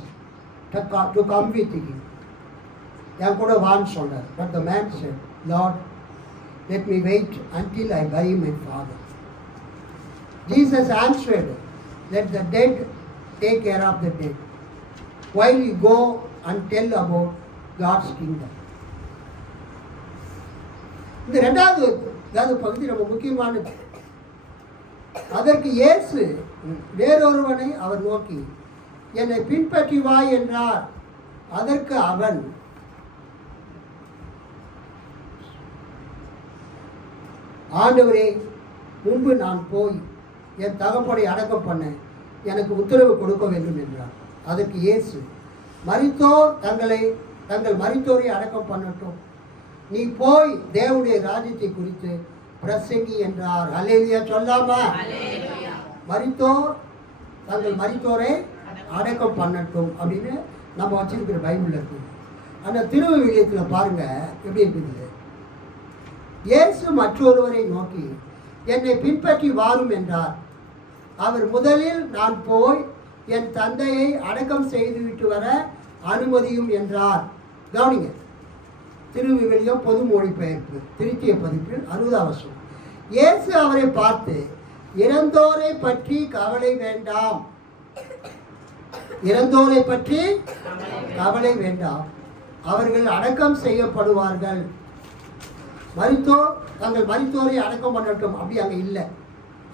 to come with him. என் கூட வான்னு சொல்றார். But the man said, Lord, let me wait until I bury my father. Jesus answered, let the dead take care of the dead, while you go and tell about God's kingdom. இந்த ரெண்டாவது பகுதி ரொம்ப முக்கியமானது. அதற்கு இயேசு வேறொருவனை அவர் நோக்கி, என்னை பின்பற்றி வா என்றார். அதற்கு அவன், ஆண்டவரே, முன்பு நான் போய் என் தகப்பனை அடக்கம் பண்ண எனக்கு உத்தரவு கொடுக்க வேண்டும் என்றார். அதற்கு இயேசு, மரித்தோர் தங்கள் மரித்தோரை அடக்கம் பண்ணட்டும், நீ போய் தேவனுடைய ராஜ்யத்தை குறித்து பிரசங்கி என்றார். அல்லேலூயா சொல்லாமா? மரித்தோர் தங்கள் மரித்தோரை அடக்கம் பண்ணட்டும் அப்படின்னு நம்ம வச்சிருக்கிற பைபிள் இருக்குது. அந்த திருவிவிலியத்தில் பாருங்க எப்படி இருக்குது. இயேசு மற்றொருவரை நோக்கி, என்னை பின்பற்றி வாரும் என்றார். அவர் முதலில் நான் போய் என் தந்தையை அடக்கம் செய்துவிட்டு வர அனுமதியும் என்றார். கவனிங்க, திருவிவிலியம் பொது மொழிபெயர்ப்பு திருத்திய பதிப்பில் 60ஆம் வசனம். இயேசு அவரை பார்த்து, இறந்தோரை பற்றி கவலை வேண்டாம். இறந்தோரை பற்றி கவலை வேண்டாம், அவர்கள் அடக்கம் செய்யப்படுவார்கள். மரித்தோர் தங்கள் மரித்தோரை அடக்கம் பண்ணட்டும். அப்படி அங்கே இல்லை.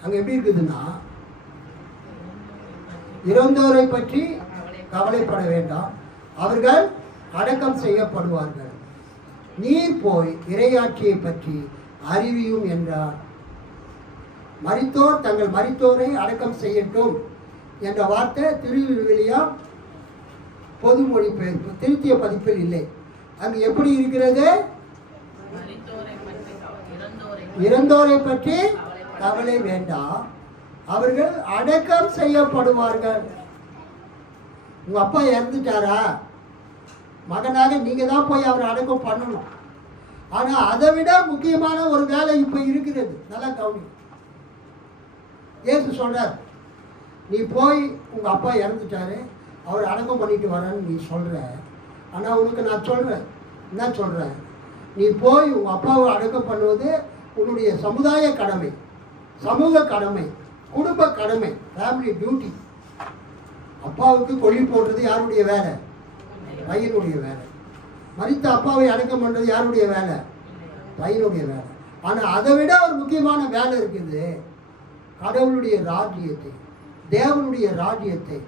அங்கே எப்படி இருக்குதுன்னா, இறந்தோரை பற்றி கவலைப்பட வேண்டாம், அவர்கள் அடக்கம் செய்யப்படுவார்கள். நீர் போய் இறையாட்சியை பற்றி அறிவியும் என்றார். மரித்தோர் தங்கள் மரித்தோரை அடக்கம் செய்யட்டும் என்ற வார்த்தை திருவிவிலியம் பொதுமொழி பெயர்ப்பு திருத்திய பதிப்பில் இல்லை. அங்கு எப்படி இருக்கிறது? இறந்தோரை பற்றி கவலை வேண்டாம், அவர்கள் அடக்கம் செய்யப்படுவார்கள். உங்க அப்பா இறந்துட்டாரா, மகனாக நீங்க தான் போய் அவரை அடக்கம் பண்ணணும். ஆனா அதை விட முக்கியமான ஒரு வேலை இப்ப இருக்கிறது. நல்லா கவனி. இயேசு சொல்றார், நீ போய் உங்க அப்பா இறந்துட்டாரு, அவர் அடக்கம் பண்ணிட்டு வரேன்னு நீ சொல்ற. ஆனா உனக்கு நான் சொல்றேன், என்ன சொல்றேன், நீ போய் உங்க அப்பாவை அடக்கம் பண்ணுவது உன்னுடைய சமுதாய கடமை, சமூக கடமை, குடும்ப கடமை, ஃபேமிலி டியூட்டி. அப்பாவுக்கு கொல்லி போடுறது யாருடைய வேலை? பையனுடைய வேலை. மரித்த அப்பாவை அடக்கம் பண்ணுறது யாருடைய வேலை? பையனுடைய வேலை. ஆனால் அதை விட ஒரு முக்கியமான வேலை இருக்குது. கடவுளுடைய ராஜ்யத்தை, தேவனுடைய ராஜ்யத்தை,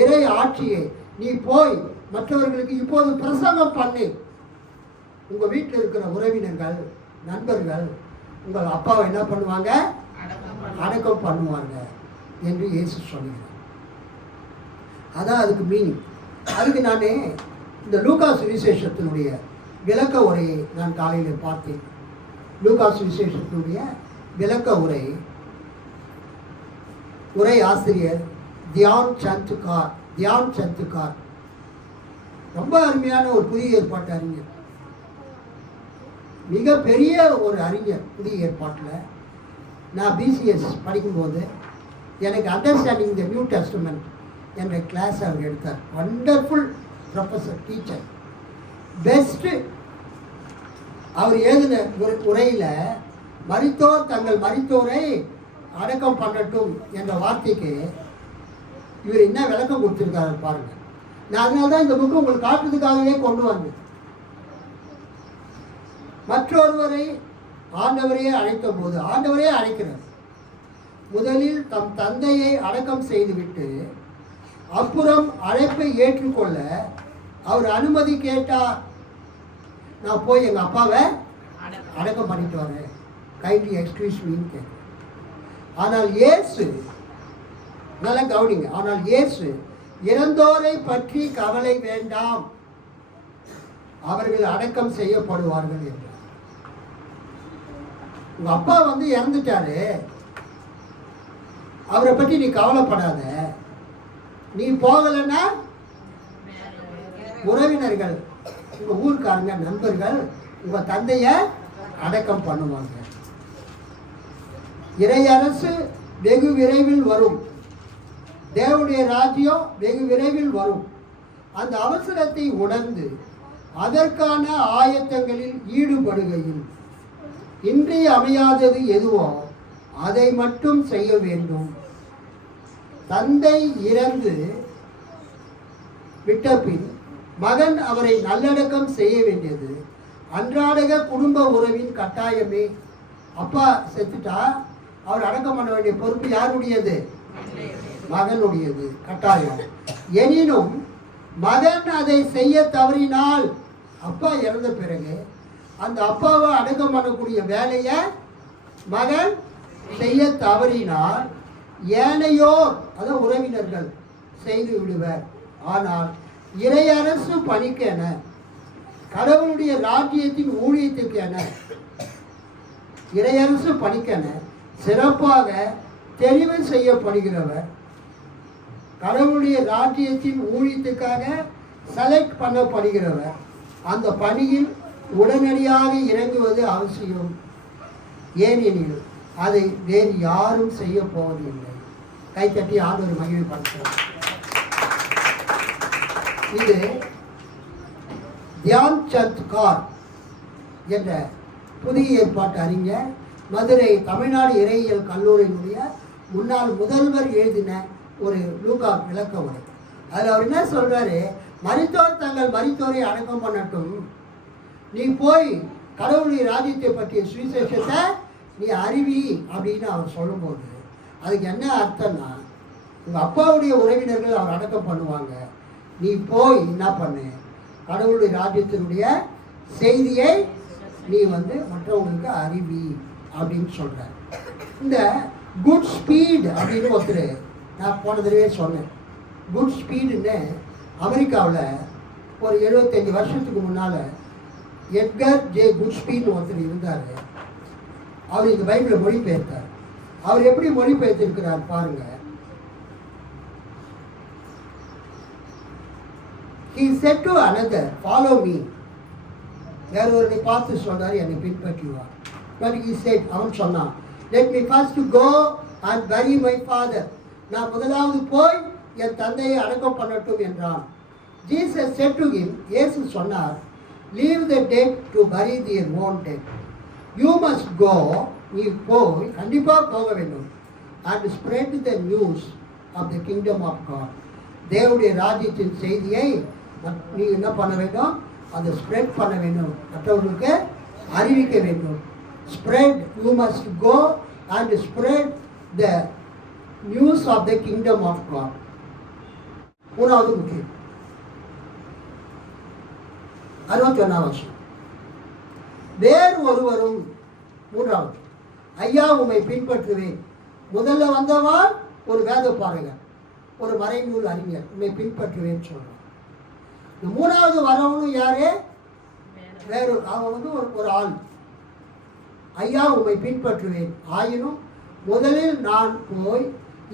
இறை ஆட்சியை நீ போய் மற்றவர்களுக்கு இப்போது பிரசங்கம் பண்ணி, உங்கள் வீட்டில் இருக்கிற உறவினர்கள், நண்பர்கள் உங்கள் அப்பாவை என்ன பண்ணுவாங்க? அடக்கம் பண்ணுவாங்க என்று இயேசு சொல்லுகிறார். அதான் அதுக்கு மீனிங். அதுக்கு நான் இந்த லூக்கா சுவிசேஷத்தினுடைய விளக்க உரையை நான் காலையில் பார்த்தேன். லூக்கா சுவிசேஷத்தினுடைய விளக்க உரை ஆசிரியர் தியான் சந்துக்கார் ரொம்ப அருமையான ஒரு புதிய ஏற்பாட்டு அறிஞர், மிகப்பெரிய ஒரு அறிஞர். புதிய ஏற்பாட்டில் நான் பிசிஎஸ் படிக்கும்போது எனக்கு அண்டர்ஸ்டாண்டிங் த நியூ டெஸ்டமெண்ட் என்ற கிளாஸ் அவர் எடுத்தார். Wonderful professor, teacher, best. அவர் எழுதின உரையில் மரித்தோர் தங்கள் மரித்தோரை அடக்கம் பண்ணட்டும் என்ற வார்த்தைக்கு இவர் என்ன விளக்கம் கொடுத்துருக்காரு பாருங்க. நான் அதனால தான் இந்த புக்கு உங்களுக்கு காட்டுறதுக்காகவே கொண்டு வந்தேன். மற்றொருவரை ஆண்டவரையே அழைத்த போது, ஆண்டவரே அழைக்கிறார், முதலில் தம் தந்தையை அடக்கம் செய்துவிட்டு அப்புறம் அழைப்பை ஏற்றுக்கொள்ள அவர் அனுமதி கேட்டார். நான் போய் எங்கள் அப்பாவை அடக்கம் பண்ணிட்டு வரேன், கைண்ட்லி எக்ஸ்கியூஸ் மீன்னு கேட்குறேன். ஆனால் இயேசு, நல்லா கவனிங்க, ஆனால் இயேசு இறந்தோரை பற்றி கவலை வேண்டாம், அவர்கள் அடக்கம் செய்யப்படுவார்கள் என்றார். உங்க அப்பா இறந்துட்டாரு, அவரை பற்றி நீ கவலைப்படாத. நீ போகலைன்னா உறவினர்கள், உங்க ஊர்க்காரங்க, நண்பர்கள் உங்க தந்தைய அடக்கம் பண்ணுவாங்க. இறையரசு வெகு விரைவில் வரும், தேவனுடைய ராஜ்யம் வெகு விரைவில் வரும். அந்த அவசரத்தை உணர்ந்து அதற்கான ஆயத்தங்களில் ஈடுபடுகையில் இன்றியமையாதது எதுவோ அதை மட்டும் செய்ய வேண்டும். தந்தை இறந்து விட்ட பின் மகன் அவரை நல்லடக்கம் செய்ய வேண்டியது அன்றாடக குடும்ப உறவின் கட்டாயமே. அப்பா செத்துட்டா அவர் அடக்கம் பண்ண வேண்டிய பொறுப்பு யாருடையது? மகனுடையது, கட்டாயம். எனினும் மகன் அதை செய்ய தவறினால், அப்பா இறந்த பிறகு அந்த அப்பாவை அடக்கம் பண்ணக்கூடிய வேலையை மகன் செய்ய தவறினால் ஏனையோர், அதாவது உறவினர்கள் செய்து விடுவர். ஆனால் இறையரசு பணிக்கென, கடவுளுடைய ராஜ்யத்தின் ஊழியத்துக்கென, இறையரசு பணிக்கென சிறப்பாக தெரிவு செய்யப்படுகிறவர், கடவுளுடைய ராஜ்யத்தின் ஊழியத்துக்காக செலக்ட் பண்ணப்படுகிறவர் அந்த பணியில் உடனடியாக இறங்குவது அவசியம். ஏனெனில் அதை வேறு யாரும் செய்ய போவதில்லை. கைத்தட்டி ஆண்டவர் மகிழ்ச்சிப்படுத்துகிறார். இது தியான் சந்துக்கார் என்ற புதிய ஏற்பாட்டு அறிஞர், மதுரை தமிழ்நாடு இறையியல் கல்லூரியினுடைய முன்னாள் முதல்வர் எழுதின ஒரு லூக்கா விளக்க உரை. அதில் அவர் என்ன சொல்கிறாரு, மரித்தோர் தங்கள் மரித்தோரை அடக்கம் பண்ணட்டும், நீ போய் கடவுளுடைய ராஜ்யத்தை பற்றிய சுவிசேஷத்தை நீ அறிவி அப்படின்னு அவர் சொல்லும்போது அதுக்கு என்ன அர்த்தம்னா, உங்கள் அப்பாவுடைய உறவினர்கள் அவர் அடக்கம் பண்ணுவாங்க, நீ போய் என்ன பண்ணு, கடவுளுடைய ராஜ்யத்தினுடைய செய்தியை நீ மற்றவங்களுக்கு அறிவி அப்படின்னு சொல்கிறார். இந்த குட் ஸ்பீட் அப்படின்னு ஒருத்தர், நான் போன தடவை சொன்னேன், குட் ஸ்பீடுன்னு அமெரிக்காவில் ஒரு 75 வருஷத்துக்கு முன்னால் எட்கர் ஜே குட்ஸ்பீட்னு ஒருத்தர் இருந்தார். அவர் இந்த பைபிளை மொழிபெயர்த்தார். அவர் எப்படி மொழிபெயர்த்திருக்கிறார் பாருங்க. He said to another, follow me. வேற ஒருவரை பார்த்து சொல்றாரு, என்னை பின்பற்றுவார். But he said, அவன் சொன்னான், let me first go and bury my father. நான் முதலாவது போய் என் தந்தையை அடக்கம் பண்ணட்டும் என்றான். Jesus said to him, இயேசு சொன்னார், leave the dead to bury their own dead. You must go, நீ போய் கண்டிப்பாக போக வேண்டும், and spread the news of the kingdom of God. தேவனுடைய ராஜ்யத்தின் செய்தியை நீ என்ன பண்ண வேண்டும், அதை ஸ்ப்ரெட் பண்ண வேண்டும், மற்றவர்களுக்கு அறிவிக்க வேண்டும். Spread, you must go and spread the news of the kingdom of God. மூணாவது முக்கியம், 61 வருஷம். வேறு ஒருவரும், மூன்றாவது, ஐயா உம்மை பின்பற்றுவேன். முதல்ல வந்தவன் ஒரு வேத பாரகர், ஒரு மறைநூல் அறிஞர், உம்மை பின்பற்றுவேன்னு சொல்றான். இந்த மூணாவது வரவனும் யாரு, வேறு, அவன் ஒரு ஆள். ஐயா உம்மை பின்பற்றுவேன், ஆயினும் முதலில் நான் போய்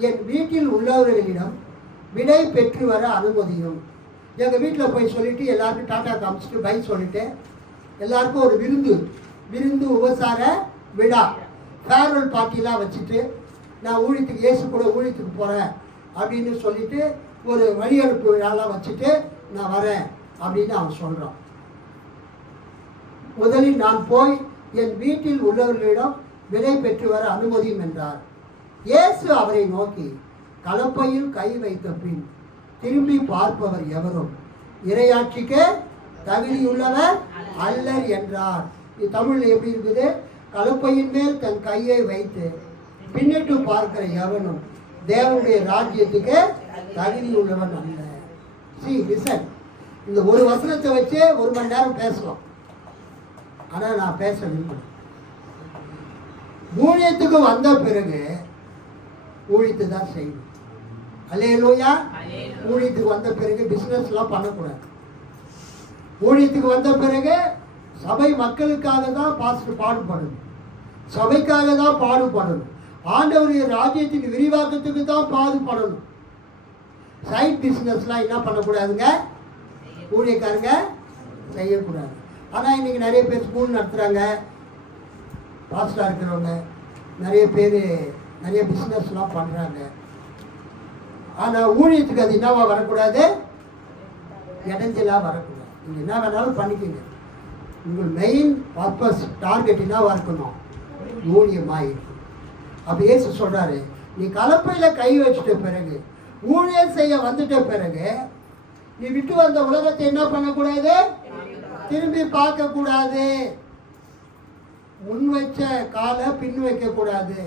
என் வீட்டில் உள்ளவர்களிடம் விடை பெற்று வர அனுமதியும். எங்கள் வீட்டில் போய் சொல்லிவிட்டு எல்லாருக்கும் டாட்டா காமிச்சிட்டு பை சொல்லிவிட்டு எல்லாருக்கும் ஒரு விருந்து உபசார விழா, ஃபேர்வெல் பார்ட்டிலாம் வச்சுட்டு நான் ஊழியத்துக்கு இயேசு கூட ஊழியத்துக்கு போகிறேன் அப்படின்னு சொல்லிட்டு ஒரு வழியனுப்பு விழாலாம் வச்சுட்டு நான் வரேன் அப்படின்னு அவன் சொல்கிறான். முதலில் நான் போய் என் வீட்டில் உள்ளவர்களிடம் விடை பெற்று வர அனுமதியும் என்றார். இயேசு அவரை நோக்கி, கலப்பையில் கை வைத்த பின் திரும்பி பார்ப்பவர் எவரும் இறையாட்சிக்கு தகுதியுள்ளவர் அல்லர் என்றார். இது தமிழில் எப்படி இருக்குது, கலப்பையின் மேல் தன் கையை வைத்து பின்னிட்டு பார்க்கிற எவனும் தேவனுடைய ராஜ்யத்துக்கு தகுதியுள்ளவன் அல்ல. லிசன், இந்த ஒரு வசனத்தை வச்சு 1 மணி நேரம் பேசலாம், ஆனால் நான் பேச விரும்புகிறேன். ஊழியத்துக்கு வந்த பிறகு ஊழியத்தை தான் செய்யணும். அல்லேலூயா. ஊழியத்துக்கு வந்த பிறகு பிஸ்னஸ்லாம் பண்ணக்கூடாது. ஊழியத்துக்கு வந்த பிறகு சபை மக்களுக்காக தான் பாஸ்டர் பாடுபடணும், சபைக்காக தான் பாடுபடணும், ஆண்டவருடைய ராஜ்யத்தின் விரிவாக்கத்துக்கு தான் பாடுபடணும். சைட் பிஸ்னஸ்லாம் என்ன பண்ணக்கூடாதுங்க, ஊழியக்காரங்க செய்யக்கூடாது. ஆனால் இன்றைக்கி நிறைய பேர் ஸ்கூல் நடத்துகிறாங்க, பாஸ்டாக இருக்கிறவங்க நிறைய பேர் நிறைய பிஸ்னஸ்லாம் பண்ணுறாங்க. ஆனால் ஊழியத்துக்கு அது என்னவா வரக்கூடாது, இடைஞ்சலாக வரக்கூடாது. நீங்கள் என்ன வேணாலும் பண்ணிக்கோங்க, உங்கள் மெயின் பர்பஸ் டார்கெட் என்னவா இருக்கணும், ஊழியமாக இருக்கும். அப்போ இயேசு சொல்கிறாரு, நீ கலப்பையில் கை வச்சுட்ட பிறகு, ஊழியம் செய்ய வந்துட்ட பிறகு, நீ விட்டு வந்த உலகத்தை என்ன பண்ணக்கூடாது, திரும்பி பார்க்கக்கூடாது. முன் வச்ச காலை பின் வைக்கக்கூடாது.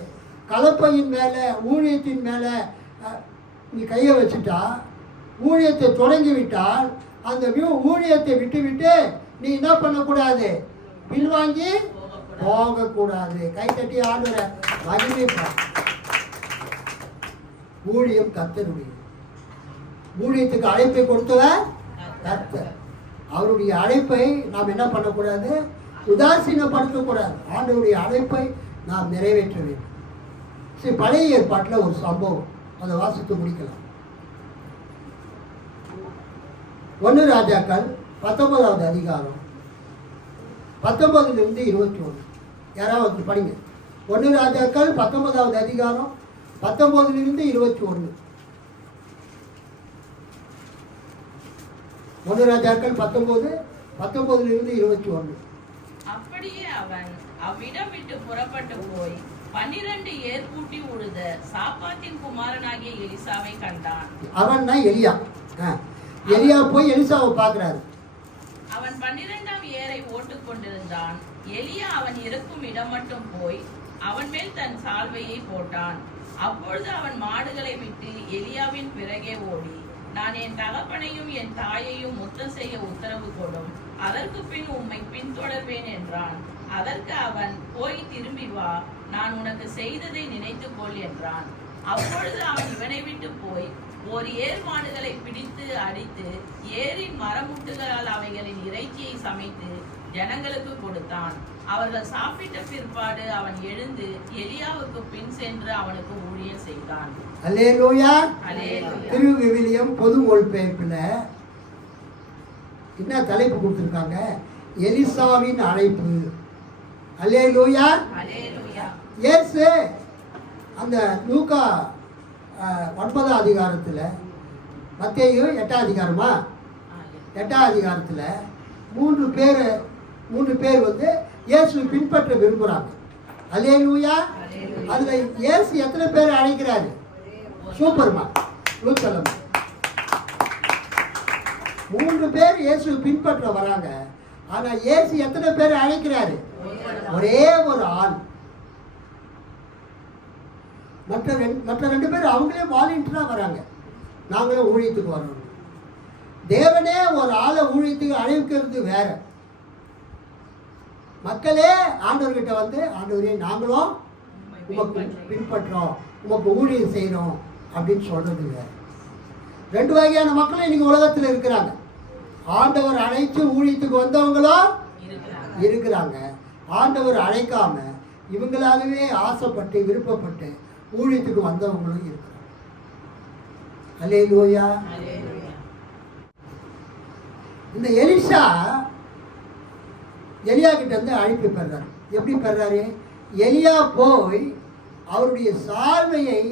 கலப்பையின் மேலே ஊழியத்தின் மேலே நீ கையை வச்சுட்டா, ஊழியத்தை தொடங்கி விட்டால் அந்த ஊழியத்தை விட்டு நீ என்ன பண்ணக்கூடாது, பின்வாங்கி போகக்கூடாது. கை தட்டி ஆடுற மகிமைப்பா. ஊழியம் கர்த்தருடைய, ஊழியத்துக்கு அழைப்பை கொடுத்தவர் கர்த்தர். அவருடைய அழைப்பை நாம் என்ன பண்ணக்கூடாது, உதாசீனப்படுத்தக்கூடாது. ஆண்டவருடைய அழைப்பை நாம் நிறைவேற்ற வேண்டும். சரி, பழைய ஏற்பாட்டில் ஒரு சம்பவம், அதை வாசித்து முடிக்கலாம். 1 ராஜாக்கள் 19வது அதிகாரம் 19லிருந்து 21. யாராவது படிங்க. 1 ராஜாக்கள் 19வது அதிகாரம் 19லிருந்து 21. 1 ராஜாக்கள் 19லிருந்து 21. அப்படியே அவன் அவ்விடம் விட்டு புறப்பட்டு போய் 12 ஏர்பூட்டி உழுத சாப்பாத்தின் குமாரனாகிய எலிசாவை கண்டான். அவன் தான் எலியா. எலியா போய் எலிசாவை பார்க்கிறாரு. அவன் 12ஆம் ஏரை ஓட்டுக் கொண்டிருந்தான். எலியா அவன் இருக்கும் இடம் மட்டும் போய் அவன் மேல் தன் சால்வையை போட்டான். அப்பொழுது அவன் மாடுகளை விட்டு எலியாவின் பிறகே ஓடி, நான் என் தகப்பனையும் என் தாயையும் முத்தம் செய்ய உத்தரவு கொடும், அதற்கு பின் உம்மை பின்தொடர்வேன் என்றான். அதற்கு அவன், போய் திரும்பி வா, நான் உனக்கு செய்ததை நினைத்துக் கொள் என்றான். அப்பொழுது அவன் இவனை விட்டு போய் ஒரு ஏர் மாடுகளை பிடித்து அடித்து ஏரின் மரமுட்டுகளால் அவைகளின் இறைச்சியை சமைத்து ஜனங்களுக்கு கொடுத்தான். அவர்கள் சாப்பிட்ட பிற்பாடு அவன் எழுந்து எலியாவுக்கு பின் சென்று அவனுக்கு ஊழியம் செய்தான். அல்லேலூயா. அல்லேலூயா. திருவிவிலியம் பொது மொழிபெயர்ப்புல என்ன தலைப்பு கொடுத்திருக்காங்க? எலிசாவின் அழைப்பு. அல்லேலூயா. அல்லேலூயா. இயேசு அந்த லூக்கா 9ஆம் அதிகாரத்தில், மத்தேயு 8ஆம் அதிகாரமா, 8ஆம் அதிகாரத்தில் மூன்று பேர் வந்து இயேசு பின்பற்ற விரும்புகிறாங்க. அல்லேலூயா. அதில் இயேசு எத்தனை பேர் அழைக்கிறாரு? சூப்பர்மா, லூக்கலம் 3 பேர் இயேசு பின்பற்ற வராங்க. ஆனால் இயேசு எத்தனை பேர் அழைக்கிறாரு? ஒரே ஒரு ஆள். மற்ற 2 பேர் அவங்களே வாலண்டியராக வராங்க, நாங்களும் ஊழியத்துக்கு வரணும். தேவனே ஒரு ஆளை ஊழியத்துக்கு அழைக்கிறது வேற. மக்களே ஆண்டவர்கிட்ட வந்து, ஆண்டவரே நாங்களும் உமக்கு பின்பற்றோம், உமக்கு ஊழியம் செய்யணும் அப்படின்னு சொல்றது வேற. 2 வகையான மக்கள் இன்னைக்கு உலகத்தில் இருக்கிறாங்க. ஆண்டவர் அழைச்சு ஊழியத்துக்கு வந்தவங்களும் இருக்கிறாங்க. ஆண்டவர் அழைக்காம இவங்களாகவே ஆசைப்பட்டு விருப்பப்பட்டு ஊழியத்துக்கு வந்தவங்களும் இருக்கிறாங்க. அல்லேலூயா. இந்த எலிசா எலியா கிட்ட இருந்து அழைப்பு பெறாரு. எப்படி பெறாரு? எலியா போய் அவருடைய சால்வையை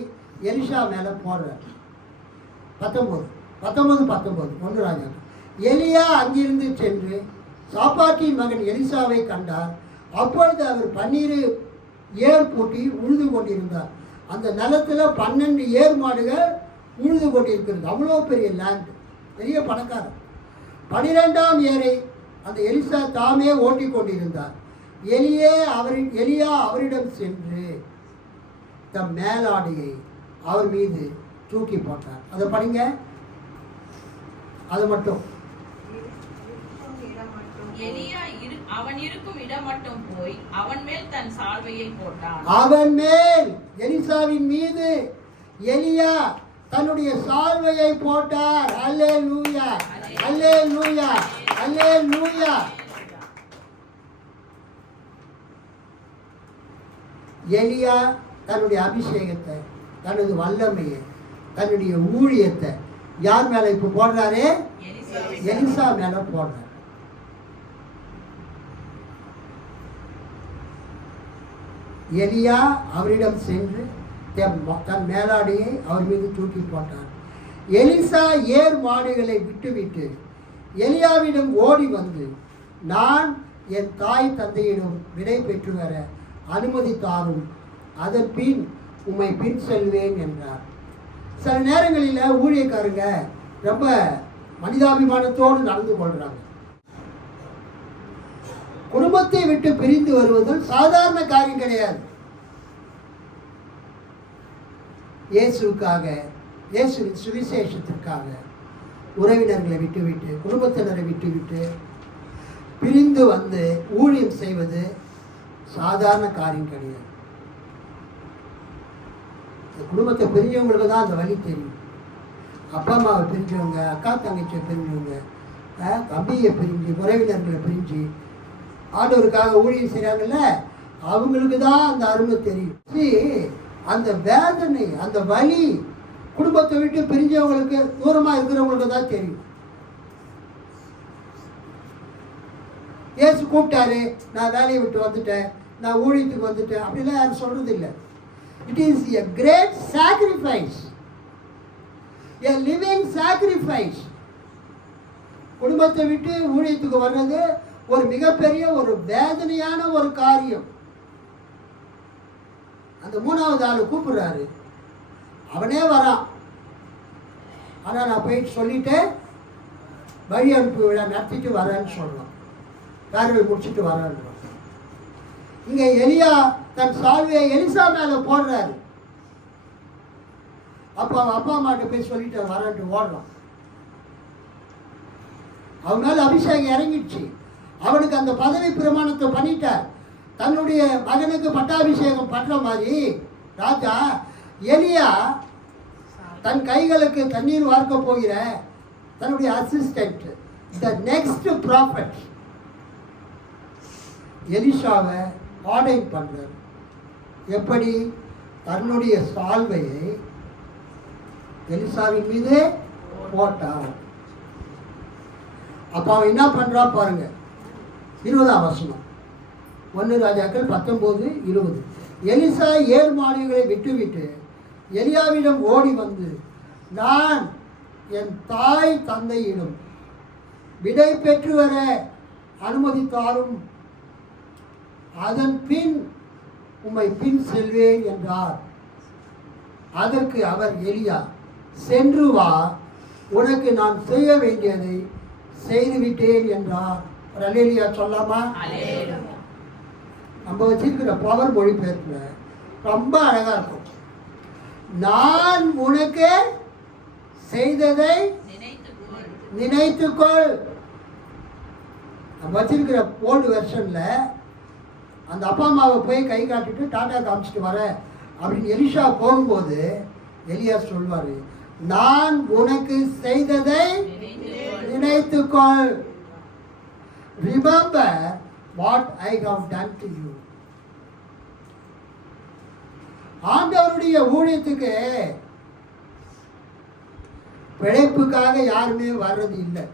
எலிசா மேல போடுறார். 19 1 ராஜாக்கள். எலியா அங்கிருந்து சென்று சாப்பாட்டின் மகன் எலிசாவை கண்டார். அப்பொழுது அவர் 12 ஏர் பூட்டி உழுது கொண்டிருந்தார். அந்த நிலத்தில் 12 ஏர் மாடுகள் உழுது கொண்டிருக்கிறது. அவ்வளோ பெரிய லேண்ட், பெரிய பணக்காரர். 12ஆம் ஏரை அந்த எலிசா தாமே ஓட்டி கொண்டிருந்தார். எலியா அவரிடம் சென்று தம் மேலாடையை அவர் மீது தூக்கி போட்டார். அதை படிங்க, அது மட்டும். எலியா அவன் இருக்கும் இடம் மட்டும் போய் அவன் மேல் தன் சால்வையை போட்டான். அவன் மேல், எலிசாவின் மீது எலியா தன்னுடைய சால்வையை போட்டார். அல்லேலூயா, அல்லேலூயா, அல்லேலூயா. எலியா தன்னுடைய அபிஷேகத்தை, தனது வல்லமையை, தன்னுடைய ஊழியத்தை யார் மேல இப்ப போடுறாரு? எலிசா மேல போடுறாரு. எலியா அவரிடம் சென்று தன் மேலாடையை அவர் மீது தூக்கி போட்டார். எலிசா ஏர் மாடுகளை விட்டுவிட்டு எலியாவிடம் ஓடி வந்து, நான் என் தாய் தந்தையிடம் விடை பெற்று வர அனுமதி தாரும், அதன் பின் உம்மை பின் செல்வேன் என்றார். சில நேரங்களில் ஊழியக்காரங்க ரொம்ப மனிதாபிமானத்தோடு நடந்து கொள்றாங்க. குடும்பத்தை விட்டு பிரிந்து வருவது சாதாரண காரியம் கிடையாது. இயேசுக்காக, இயேசுவின் சுவிசேஷத்திற்காக உறவினர்களை விட்டுவிட்டு, குடும்பத்தினரை விட்டுவிட்டு பிரிந்து வந்து ஊழியம் செய்வது சாதாரண காரியம் கிடையாது. குடும்பத்தை பிரிஞ்சவங்களுக்கு தான் அந்த வழி தெரியும். அப்பா அம்மாவை பிரிஞ்சவங்க, அக்கா தங்கச்சியை பிரிஞ்சவங்க, தம்பியை பிரிஞ்சு, உறவினர்களை பிரிஞ்சு ஆண்டவருக்காக ஊழியம் செய்கிறாங்கல்ல, அவங்களுக்கு தான் அந்த அருமை தெரியும். அந்த வேதனை, அந்த வலி குடும்பத்தை விட்டு பிரிஞ்சவங்களுக்கு, தூரமாக இருக்கிறவங்களுக்கு தான் தெரியும். இயேசு கூப்பிட்டாரு, நான் வேலையை விட்டு வந்துட்டேன், நான் ஊழியத்துக்கு வந்துட்டேன் அப்படிலாம் யாரும் சொல்றது இல்லை. It is a great sacrifice, a living sacrifice. குடும்பத்தை விட்டு ஊழியத்துக்கு வர்றது ஒரு மிகப்பெரிய ஒரு வேதனையான ஒரு காரியம். அந்த 3வது ஆள் கூப்பிடுறாரு, அவனே வரான். ஆனால் நான் போயிட்டு சொல்லிட்டு வழி அனுப்பி விழா நடத்திட்டு வரேன்னு சொல்கிறான். பேரவை முடிச்சுட்டு வரேன்றான். இங்கே எலியா தன் சால்வையை எலிசா மேலே போடுறாரு. அப்போ அவன் அப்பா அம்மாட்ட போய் சொல்லிட்டு வரேன்ட்டு ஓடுறான். அவன் மேலே அபிஷேகம் இறங்கிடுச்சு. அவனுக்கு அந்த பதவி பிரமாணத்தை பண்ணிட்டார். தன்னுடைய மகனுக்கு பட்டாபிஷேகம் பண்ணுற மாதிரி ராஜா எலியா தன் கைகளுக்கு தண்ணீர் வார்க்க போகிற தன்னுடைய அசிஸ்டன்ட், த நெக்ஸ்ட் ப்ராஃபட் எலிஷாவை ஆர்டர் பண்றார். எப்படி? தன்னுடைய சால்வையை எலிசாவின் மீது போட்டார். அப்ப அவன் என்ன பண்றா பாருங்க. 20ஆம் வசனம், 1 ராஜாக்கள் 19:20. எலிசா 7 மாளிகைகளை விட்டுவிட்டு எலியாவிடம் ஓடி வந்து, நான் என் தாய் தந்தையிடம் விடை பெற்று வர அனுமதித்தாலும் அதன் பின் உம்மை பின் செல்வேன் என்றார். அதற்கு அவர் எலியா, சென்று வா, உனக்கு நான் செய்ய வேண்டியதை செய்துவிட்டேன் என்றார். அல்லேலூயா சொல்லாமா? நம்ம வச்சிருக்கிற பவர் மொழிபெயர்ப்புல ரொம்ப அழகா இருக்கும். நான் உனக்கு செய்ததை நினைத்துக்கொள். நம்ம வச்சிருக்கிற ஓல்டு வெர்ஷன்ல அந்த அப்பா அம்மாவை போய் கை காட்டிட்டு டாட்டா காமிச்சிட்டு வர அப்படின்னு எலிஷா போகும்போது எலியா சொல்வாரு, நான் உனக்கு செய்ததை நினைத்துக்கொள். Remember what I have done to you. ஆண்டவருடைய ஊழியத்துக்கு பிழைப்புக்காக யாருமே வர்றது இல்லை.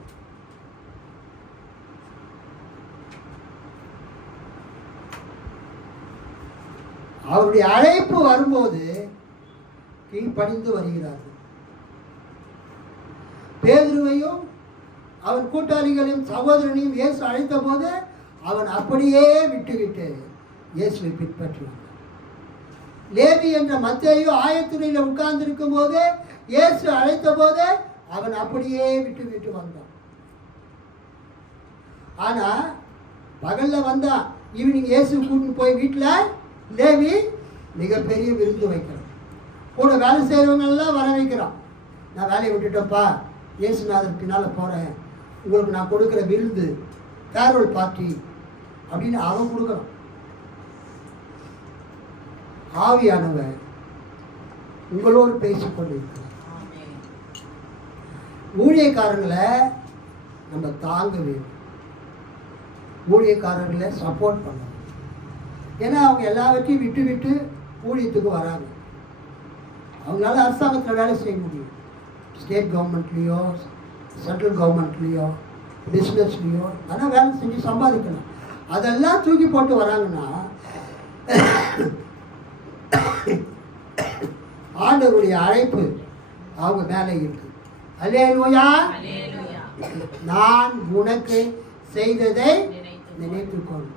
அவருடைய அழைப்பு வரும்போது கீழ்ப்படிந்து வருகிறார்கள். பேதுருவையும் அவன் கூட்டாளிகளையும் சகோதரனையும் இயேசு அழைத்த போது அவன் அப்படியே விட்டுவிட்டு இயேசுவை பின்பற்றி வந்தான். லேவி என்ற மத்தேயு ஆயத்துறையில் உட்கார்ந்து இருக்கும் போது இயேசு அழைத்த போது அவன் அப்படியே விட்டு வந்தான். ஆனா பகல்ல வந்தான், ஈவினிங் இயேசு கூட்டிட்டு போய் வீட்டில் லேவி மிகப்பெரிய விருந்து வைக்கிறான். கூட வேலை செய்கிறவங்க எல்லாம் வர வைக்கிறான். நான் வேலையை விட்டுட்டப்பா, இயேசுநாதர் பின்னால் போகிறேன், உங்களுக்கு நான் கொடுக்குற விருந்து ஃபேர்வெல் பார்ட்டி அப்படின்னு அவன் கொடுக்குறான். ஆவியானவர் உங்களோடு பேசிக்கொண்டு இருக்கிறார். ஊழியக்காரங்களை நம்ம தாங்க வேண்டும், ஊழியக்காரர்களை சப்போர்ட் பண்ணணும். ஏன்னா அவங்க எல்லாவற்றையும் விட்டு விட்டு ஊழியத்துக்கு வராங்க. அவங்களால அரசாங்கத்தில் வேலை செய்ய முடியும், ஸ்டேட் கவர்மெண்ட்லேயோ சென்ட்ரல் கவர்மெண்ட்லேயோ பிஸ்னஸ்லேயோ ஆனால் வேலை செஞ்சு சம்பாதிக்கணும். அதெல்லாம் தூக்கி போட்டு வராங்கன்னா ஆண்டவருடைய அழைப்பு அவங்க மேலே இருக்கு. அல்லேலூயா. நான் உனக்கு செய்ததை நினைத்துக்கொள்.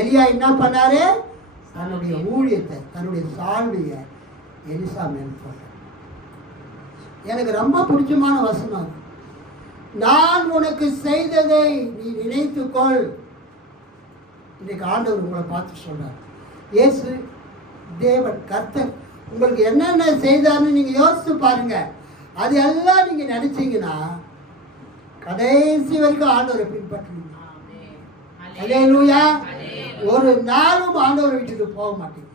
எலியா என்ன பண்ணாரு? தன்னுடைய ஊழியத்தை, தன்னுடைய சால்வையை எலிசா மேல் போட்டார். எனக்கு ரொம்ப பிடிச்சமான வசனம், நான் உனக்கு செய்ததை நீ நினைத்துக்கொள். இன்னைக்கு ஆண்டவர் உங்களை பார்த்து சொல்றார். இயேசு தேவன் கர்த்தர் உங்களுக்கு என்னென்ன செய்தார்னு நீங்க யோசிச்சு பாருங்க. அது எல்லாம் நீங்க நினைச்சீங்கன்னா கடைசி வரைக்கும் ஆண்டவரை பின்பற்றுவீங்க. அல்லேலூயா. ஒரு நாளும் ஆண்டவரை விட்டுட்டு போக மாட்டீங்க.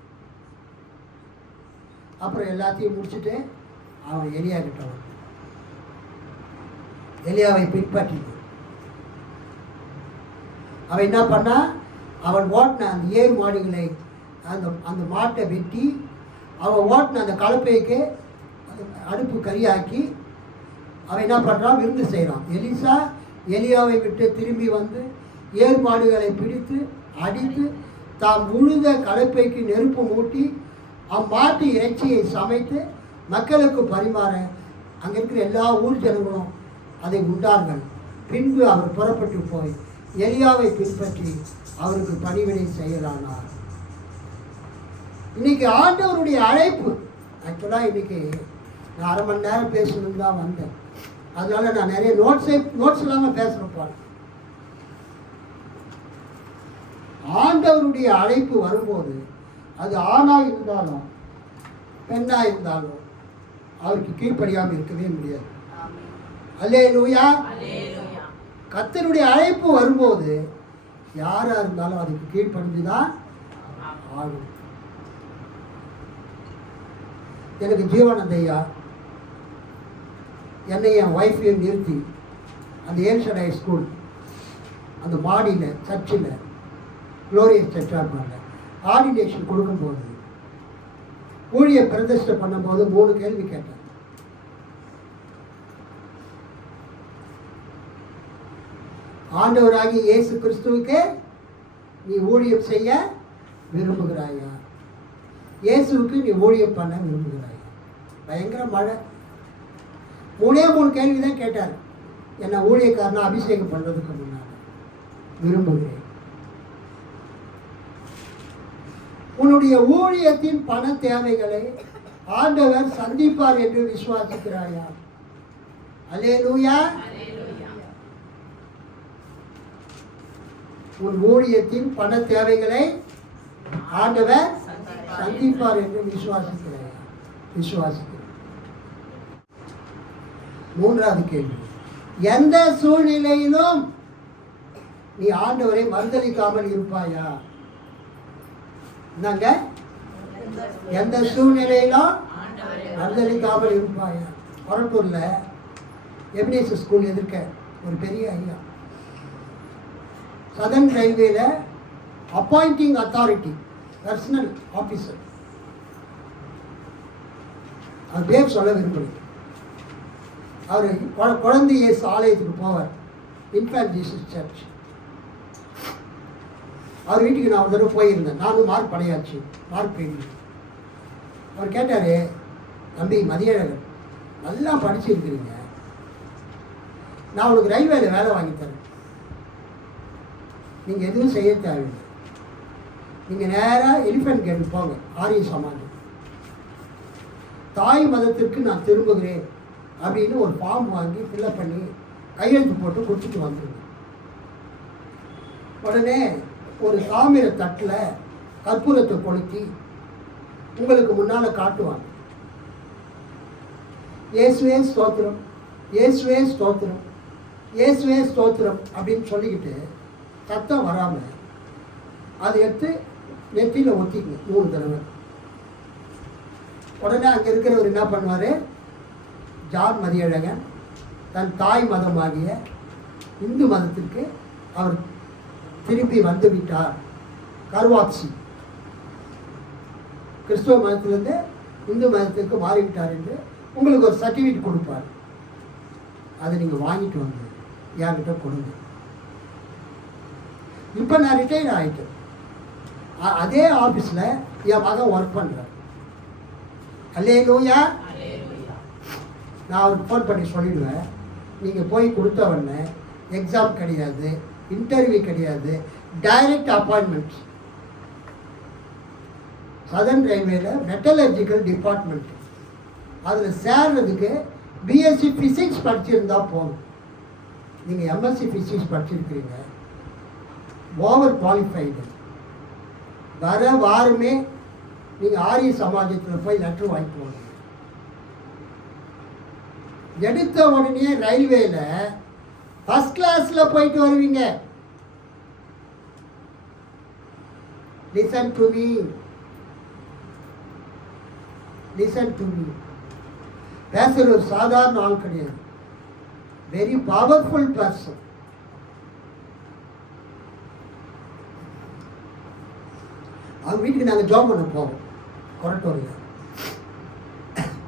அப்புறம் எல்லாத்தையும் முடிச்சுட்டு அவன் எலியா கிட்ட வந்தான். எலியாவை பின்பற்றி அவன் என்ன பண்ணா, அவன் ஓட்டின அந்த 7 மாடுகளை அந்த மாட்டை வெட்டி அவன் ஓட்டின அந்த கலப்பைக்கு அடுப்பு கரியாக்கி அவன் என்ன பண்ணுறான், விருந்து செய்கிறான். எலிசா எலியாவை விட்டு திரும்பி வந்து 7 மாடுகளை பிடித்து அடித்து தாம் உழுத கலப்பைக்கு நெருப்பு மூட்டி அம்மாட்டு இறைச்சியை சமைத்து மக்களுக்கு பரிமாற அங்கே இருக்கிற எல்லா ஊர் ஜனங்களும் அதை உண்டார்கள். பின்பு அவர் புறப்பட்டு போய் எலியாவை பின்பற்றி அவருக்கு பணிவிடை செய்யலானார். இன்னைக்கு ஆண்டவருடைய அழைப்பு. ஆக்சுவலாக இன்னைக்கு நான் 1/2 மணி நேரம் பேசணும்னு தான் வந்தேன். அதனால நான் நிறைய நோட்ஸ் இல்லாமல் பேசுகிறேன். ஆண்டவருடைய அழைப்பு வரும்போது அது ஆணாக இருந்தாலும் பெண்ணாக இருந்தாலும் அவருக்கு கீழ்ப்படியாமல் இருக்கவே முடியாது. அல்லேலூயா. கர்த்தருடைய அழைப்பு வரும்போது யாராக இருந்தாலும் அதுக்கு கீழ்ப்படிஞ்சுதான் ஆகும். எனக்கு ஜீவானந்த ஐயா என்னை என் ஒய்ஃபையும் நிறுத்தி அந்த ஏல்ஷடை ஸ்கூல் அந்த மாடியில் சர்ச்சில் குளோரியஸ் சர்ச்சாக ஆர்டினேஷன் கொடுக்கும்போது ஊழிய பிரதிஷ்டை பண்ணும்போது 3 கேள்வி கேட்டேன். ஆண்டவராகிய இயேசு கிறிஸ்துவுக்கு நீ ஊழியம் செய்ய விரும்புகிறாயா? இயேசுவுக்கு நீ ஊழியம் பண்ண விரும்புகிறாயா? பயங்கர மழை. 3 கேள்வி தான் கேட்டார். என்னை ஊழியக்காரனா அபிஷேகம் பண்ணுறதுக்கு முன்னாடி விரும்புகிறேன். உன்னுடைய ஊழியத்தின் பண தேவைகளை ஆண்டவர் சந்திப்பார் என்று விசுவாசிக்கிறாயா? அல்லேலூயா. உன் ஊழியத்தின் பண தேவைகளை ஆண்டவர் சந்திப்பார் என்று விசுவாசிக்கிறாயா? விசுவாசிக்கிறேன். 3வது கேள்வி, எந்த சூழ்நிலையிலும் நீ ஆண்டவரை மறுதலிக்காமல் இருப்பாயா? என்னங்க? எந்த சூழ்நிலையிலும் மறுதலிக்காமல் இருப்பாயா? கொரட்டூர்ல எபினேசர் ஸ்கூல் எதிர்க்க ஒரு பெரிய ஐயா சதர்ன் ரயில்வேல அப்பாயிண்டிங் அத்தாரிட்டி பர்சனல் ஆஃபீஸர், அவர் பேர் சொல்ல விரும்புகிறேன். அவர் குழந்தை இயேசு ஆலயத்துக்கு போவார், இன்ஃபேன்ட் ஜீசஸ் சர்ச். அவர் வீட்டுக்கு நான் ஒரு தடவை போயிருந்தேன். நானும் மார்க் படையாச்சு, மார்க் பெய்டு. அவர் கேட்டார், தம்பி மதியழகன், நல்லா படிச்சிருக்கிறீங்க, நான் உனக்கு ரயில்வேல வேலை வாங்கி தரேன். நீங்கள் எதுவும் செய்ய தேவையில்லை, நீங்கள் நேராக எலிஃபென்ட் கேட்டு போங்க, ஆரிய சமாஜம், தாய் மதத்திற்கு நான் திரும்புகிறேன் அப்படின்னு ஒரு ஃபார்ம் வாங்கி ஃபில்லப் பண்ணி கையெழுத்து போட்டு கொடுத்துட்டு வந்துடுங்க. உடனே ஒரு தாமிர தட்டில் கற்பூரத்தை கொளுத்தி உங்களுக்கு முன்னால் காட்டுவாங்க. இயேசுவே ஸ்தோத்திரம், இயேசுவே ஸ்தோத்திரம், இயேசுவே ஸ்தோத்திரம் அப்படின்னு சொல்லிக்கிட்டு சத்தம் வராமல் அதை எடுத்து நெத்தியில் ஒத்திங்க 3 தடவை. உடனே அங்கே இருக்கிறவர் என்ன பண்ணுவார், ஜான் மதியழகன் தன் தாய் மதமாகிய இந்து மதத்திற்கு அவர் திரும்பி வந்து விட்டார், கர்வாக்சி கிறிஸ்துவ மதத்திலிருந்து இந்து மதத்துக்கு மாறிவிட்டார் என்று உங்களுக்கு ஒரு சர்டிஃபிகேட் கொடுப்பார். அதை நீங்கள் வாங்கிட்டு வந்து என்கிட்ட கொடுங்க. இப்போ நான் ரிட்டையர் ஆகிட்டேன். அதே ஆஃபீஸில் என் மகன் ஒர்க் பண்ணுறார். அல்லேலூயா. நான் அவருக்கு ஃபோன் பண்ணி சொல்லிடுவேன், நீங்கள் போய் கொடுத்த உடனே எக்ஸாம் கிடையாது, இன்டர்வியூ கிடையாது, டைரக்ட் அப்பாயின்மெண்ட். சதர்ன் ரயில்வேல மெட்டலர்ஜிக்கல் டிபார்ட்மெண்ட், அதில் சேர்றதுக்கு பிஎஸ்சி ஃபிசிக்ஸ் படிச்சிருந்தா போதும். நீங்கள் எம்எஸ்சி ஃபிசிக்ஸ் படிச்சிருக்கிறீங்க, ஓவர் குவாலிஃபைடு. வர வாரமே நீங்கள் ஆரிய சமாஜத்தில் போய் லெட்டர் வாங்கிக்குவாங்க. எடுத்த உடனே ரயில்வேல ஃபர்ஸ்ட் கிளாஸில் போயிட்டு வருவீங்க. Listen to me, listen to me. பேசுகிற ஒரு சாதாரண ஆள் கிடையாது, வெரி பவர்ஃபுல் பர்சன். அவங்க வீட்டுக்கு நாங்கள் ஜாப் பண்ண போவோம் கொரட்டூரில்.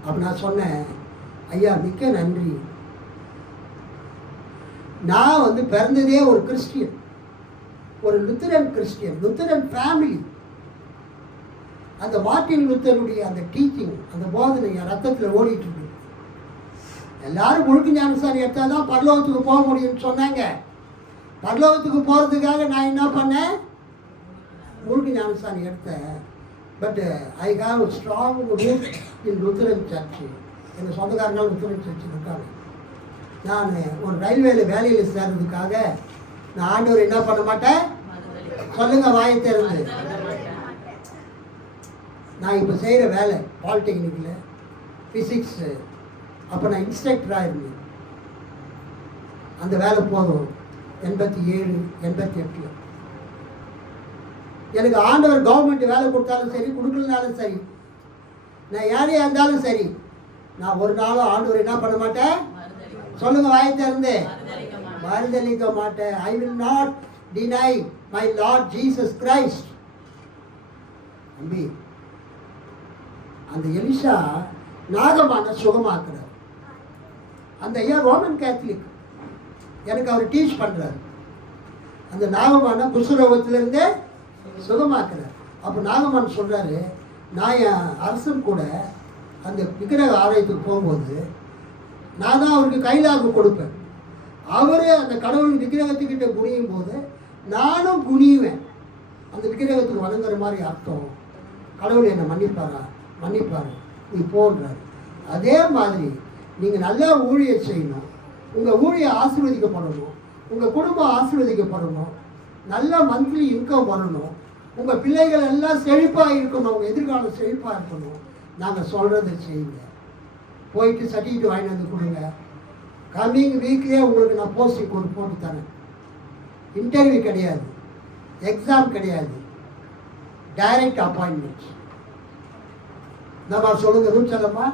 அப்போ நான் சொன்னேன், ஐயா மிக்க நன்றி, நான் பிறந்ததே ஒரு கிறிஸ்டியன், ஒரு லுத்தரன் கிறிஸ்டியன், லுத்தரன் ஃபேமிலி. அந்த மார்ட்டின் லூத்தருடைய அந்த டீச்சிங், அந்த போதனை என் ரத்தத்தில் ஓடிட்டு இருக்கு. எல்லாரும் முழுக்க ஞானசாரி எடுத்தால் தான் பரலோகத்துக்கு போக முடியும்னு சொன்னாங்க. பரலோகத்துக்கு போகிறதுக்காக நான் என்ன பண்ணேன், முழுக்க ஞானசாரி எடுத்தேன். But I have strong root in Lutheran church. எங்கள் சொந்தக்காரங்கள் லுத்தரன் சர்ச்சு இருக்காங்க. நான் ஒரு ரயில்வேல வேலையில் சேர்றதுக்காக நான் ஆண்டவர் என்ன பண்ண மாட்டேன் சொல்லுங்க, வாயை திறந்து. நான் இப்போ செய்கிற வேலை பாலிடெக்னிக்கில் ஃபிசிக்ஸு, அப்போ நான் இன்ஸ்ட்ரக்டராக இருந்தேன். அந்த வேலை போதும் 87, 88. எனக்கு ஆண்டவர் கவர்மெண்ட் வேலை கொடுத்தாலும் சரி, கொடுக்கலனாலும் சரி, நான் யாரையா இருந்தாலும் சரி, நான் ஒரு நாளும் ஆண்டவர் என்ன பண்ண மாட்டேன் சொல்லுங்க, வாயை திறந்து. மறுதலிக்க மாட்டேன். I will not deny my Lord Jesus Christ. தம்பி, அந்த எலிஷா நாகமான சுகமாக்குறார். அந்த ஐயா ரோமன் கேத்தலிக், எனக்கு அவர் டீச் பண்றாரு. அந்த நாகமான குஷ்டரோகத்திலிருந்தே சுகமாக்குறார். அப்போ நாகமான் சொல்றாரு, நான் என் அரசன் கூட அந்த விக்கிரக ஆலயத்துக்கு போகும்போது நான் தான் அவருக்கு கைலாகு கொடுப்பேன். அவரே அந்த கடவுள் விக்கிரகத்துக்கிட்ட குனியும் போது நானும் குனியுவேன். அந்த விக்கிரகத்துக்கு வணங்குற மாதிரி அர்த்தம். கடவுள் என்னை மன்னிப்பாரா? மன்னிப்பாரு, நீ போன்றாரு. அதே மாதிரி நீங்கள் நல்லா ஊழியம் செய்யணும். உங்கள் ஊழியம் ஆசீர்வதிக்கப்படணும், உங்கள் குடும்பம் ஆசீர்வதிக்கப்படணும், நல்ல மந்த்லி இன்கம் வரணும், உங்கள் பிள்ளைகள் எல்லாம் செழிப்பாக இருக்கணும், உங்கள் எதிர்காலம் செழிப்பாக இருக்கணும். நாங்கள் சொல்கிறத செய்யுங்க. போயிட்டு சர்டிஃபிகேட் வாங்கிட்டு வந்து கொடுங்க. கம்மிங் வீக்லேயே உங்களுக்கு நான் போஸ்டிங் போட்டு தரேன். இன்டர்வியூ கிடையாது, எக்ஸாம் கிடையாது, டைரக்ட் அப்பாயின்மெண்ட். நம்ம சொல்லுங்க ரூல் சொல்லமா.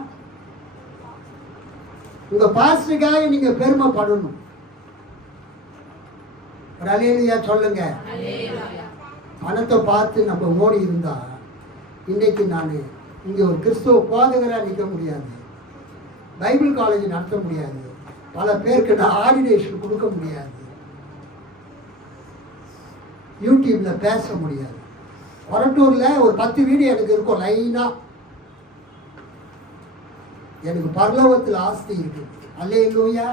உங்க பாஸ்டருக்காக நீங்க பெருமைப்படணும். ஒரு அல்லேலூயா சொல்லுங்க. பணத்தை பார்த்து நம்ம ஓடி இருந்தா இன்னைக்கு நான் இங்கே ஒரு கிறிஸ்துவ போதகராக நிற்க முடியாது, பைபிள் காலேஜ் நடத்த முடியாது, பல பேருக்கு நான் ஆர்டினேஷன் கொடுக்க முடியாது, யூடியூப்ல பேச முடியாது. கொரட்டூர்ல ஒரு 10 வீடியோ எனக்கு இருக்கும் லைனா. எனக்கு பரலோகத்தில் ஆஸ்தி இருக்கு. அல்லேலூயா.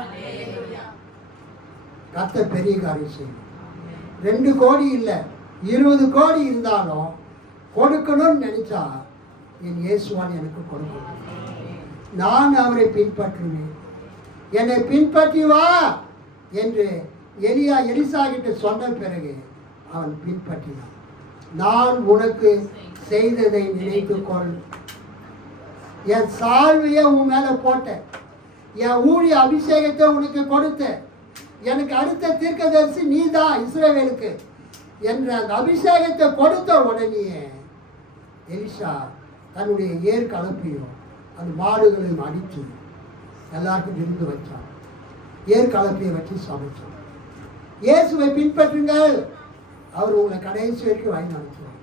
கர்த்தர் பெரிய காரியம் செய்யும். 2 கோடி இல்லை, 20 கோடி இருந்தாலும் கொடுக்கணும்னு நினைச்சா என் இயேசுவான் எனக்கு கொடுக்கணும். நான் அவரை பின்பற்றுவேன். என்னை பின்பற்றி வா என்று எலிசா கிட்ட சொன்ன பிறகு அவன் பின்பற்றினான். நான் உனக்கு செய்ததை நினைத்துக்கொள். என் சால்வையை உன் மேல போட்டேன், என் ஊழிய அபிஷேகத்தை உனக்கு கொடுத்தேன், எனக்கு அடுத்த தீர்க்கதரிசி நீதான் இஸ்ரவேலுக்கு என்ற அந்த அபிஷேகத்தை கொடுத்த உடனே எலிசா தன்னுடைய ஏர் கலப்பையும் அந்த மாடுகளையும் அடித்து எல்லாருக்கும் விருந்து வச்சான். ஏர் கலப்பையை வச்சு சமைச்சான். இயேசுவை பின்பற்றுங்கள், அவர் உங்களை கடைசி வரைக்கும் வாங்கி நடத்துவார்.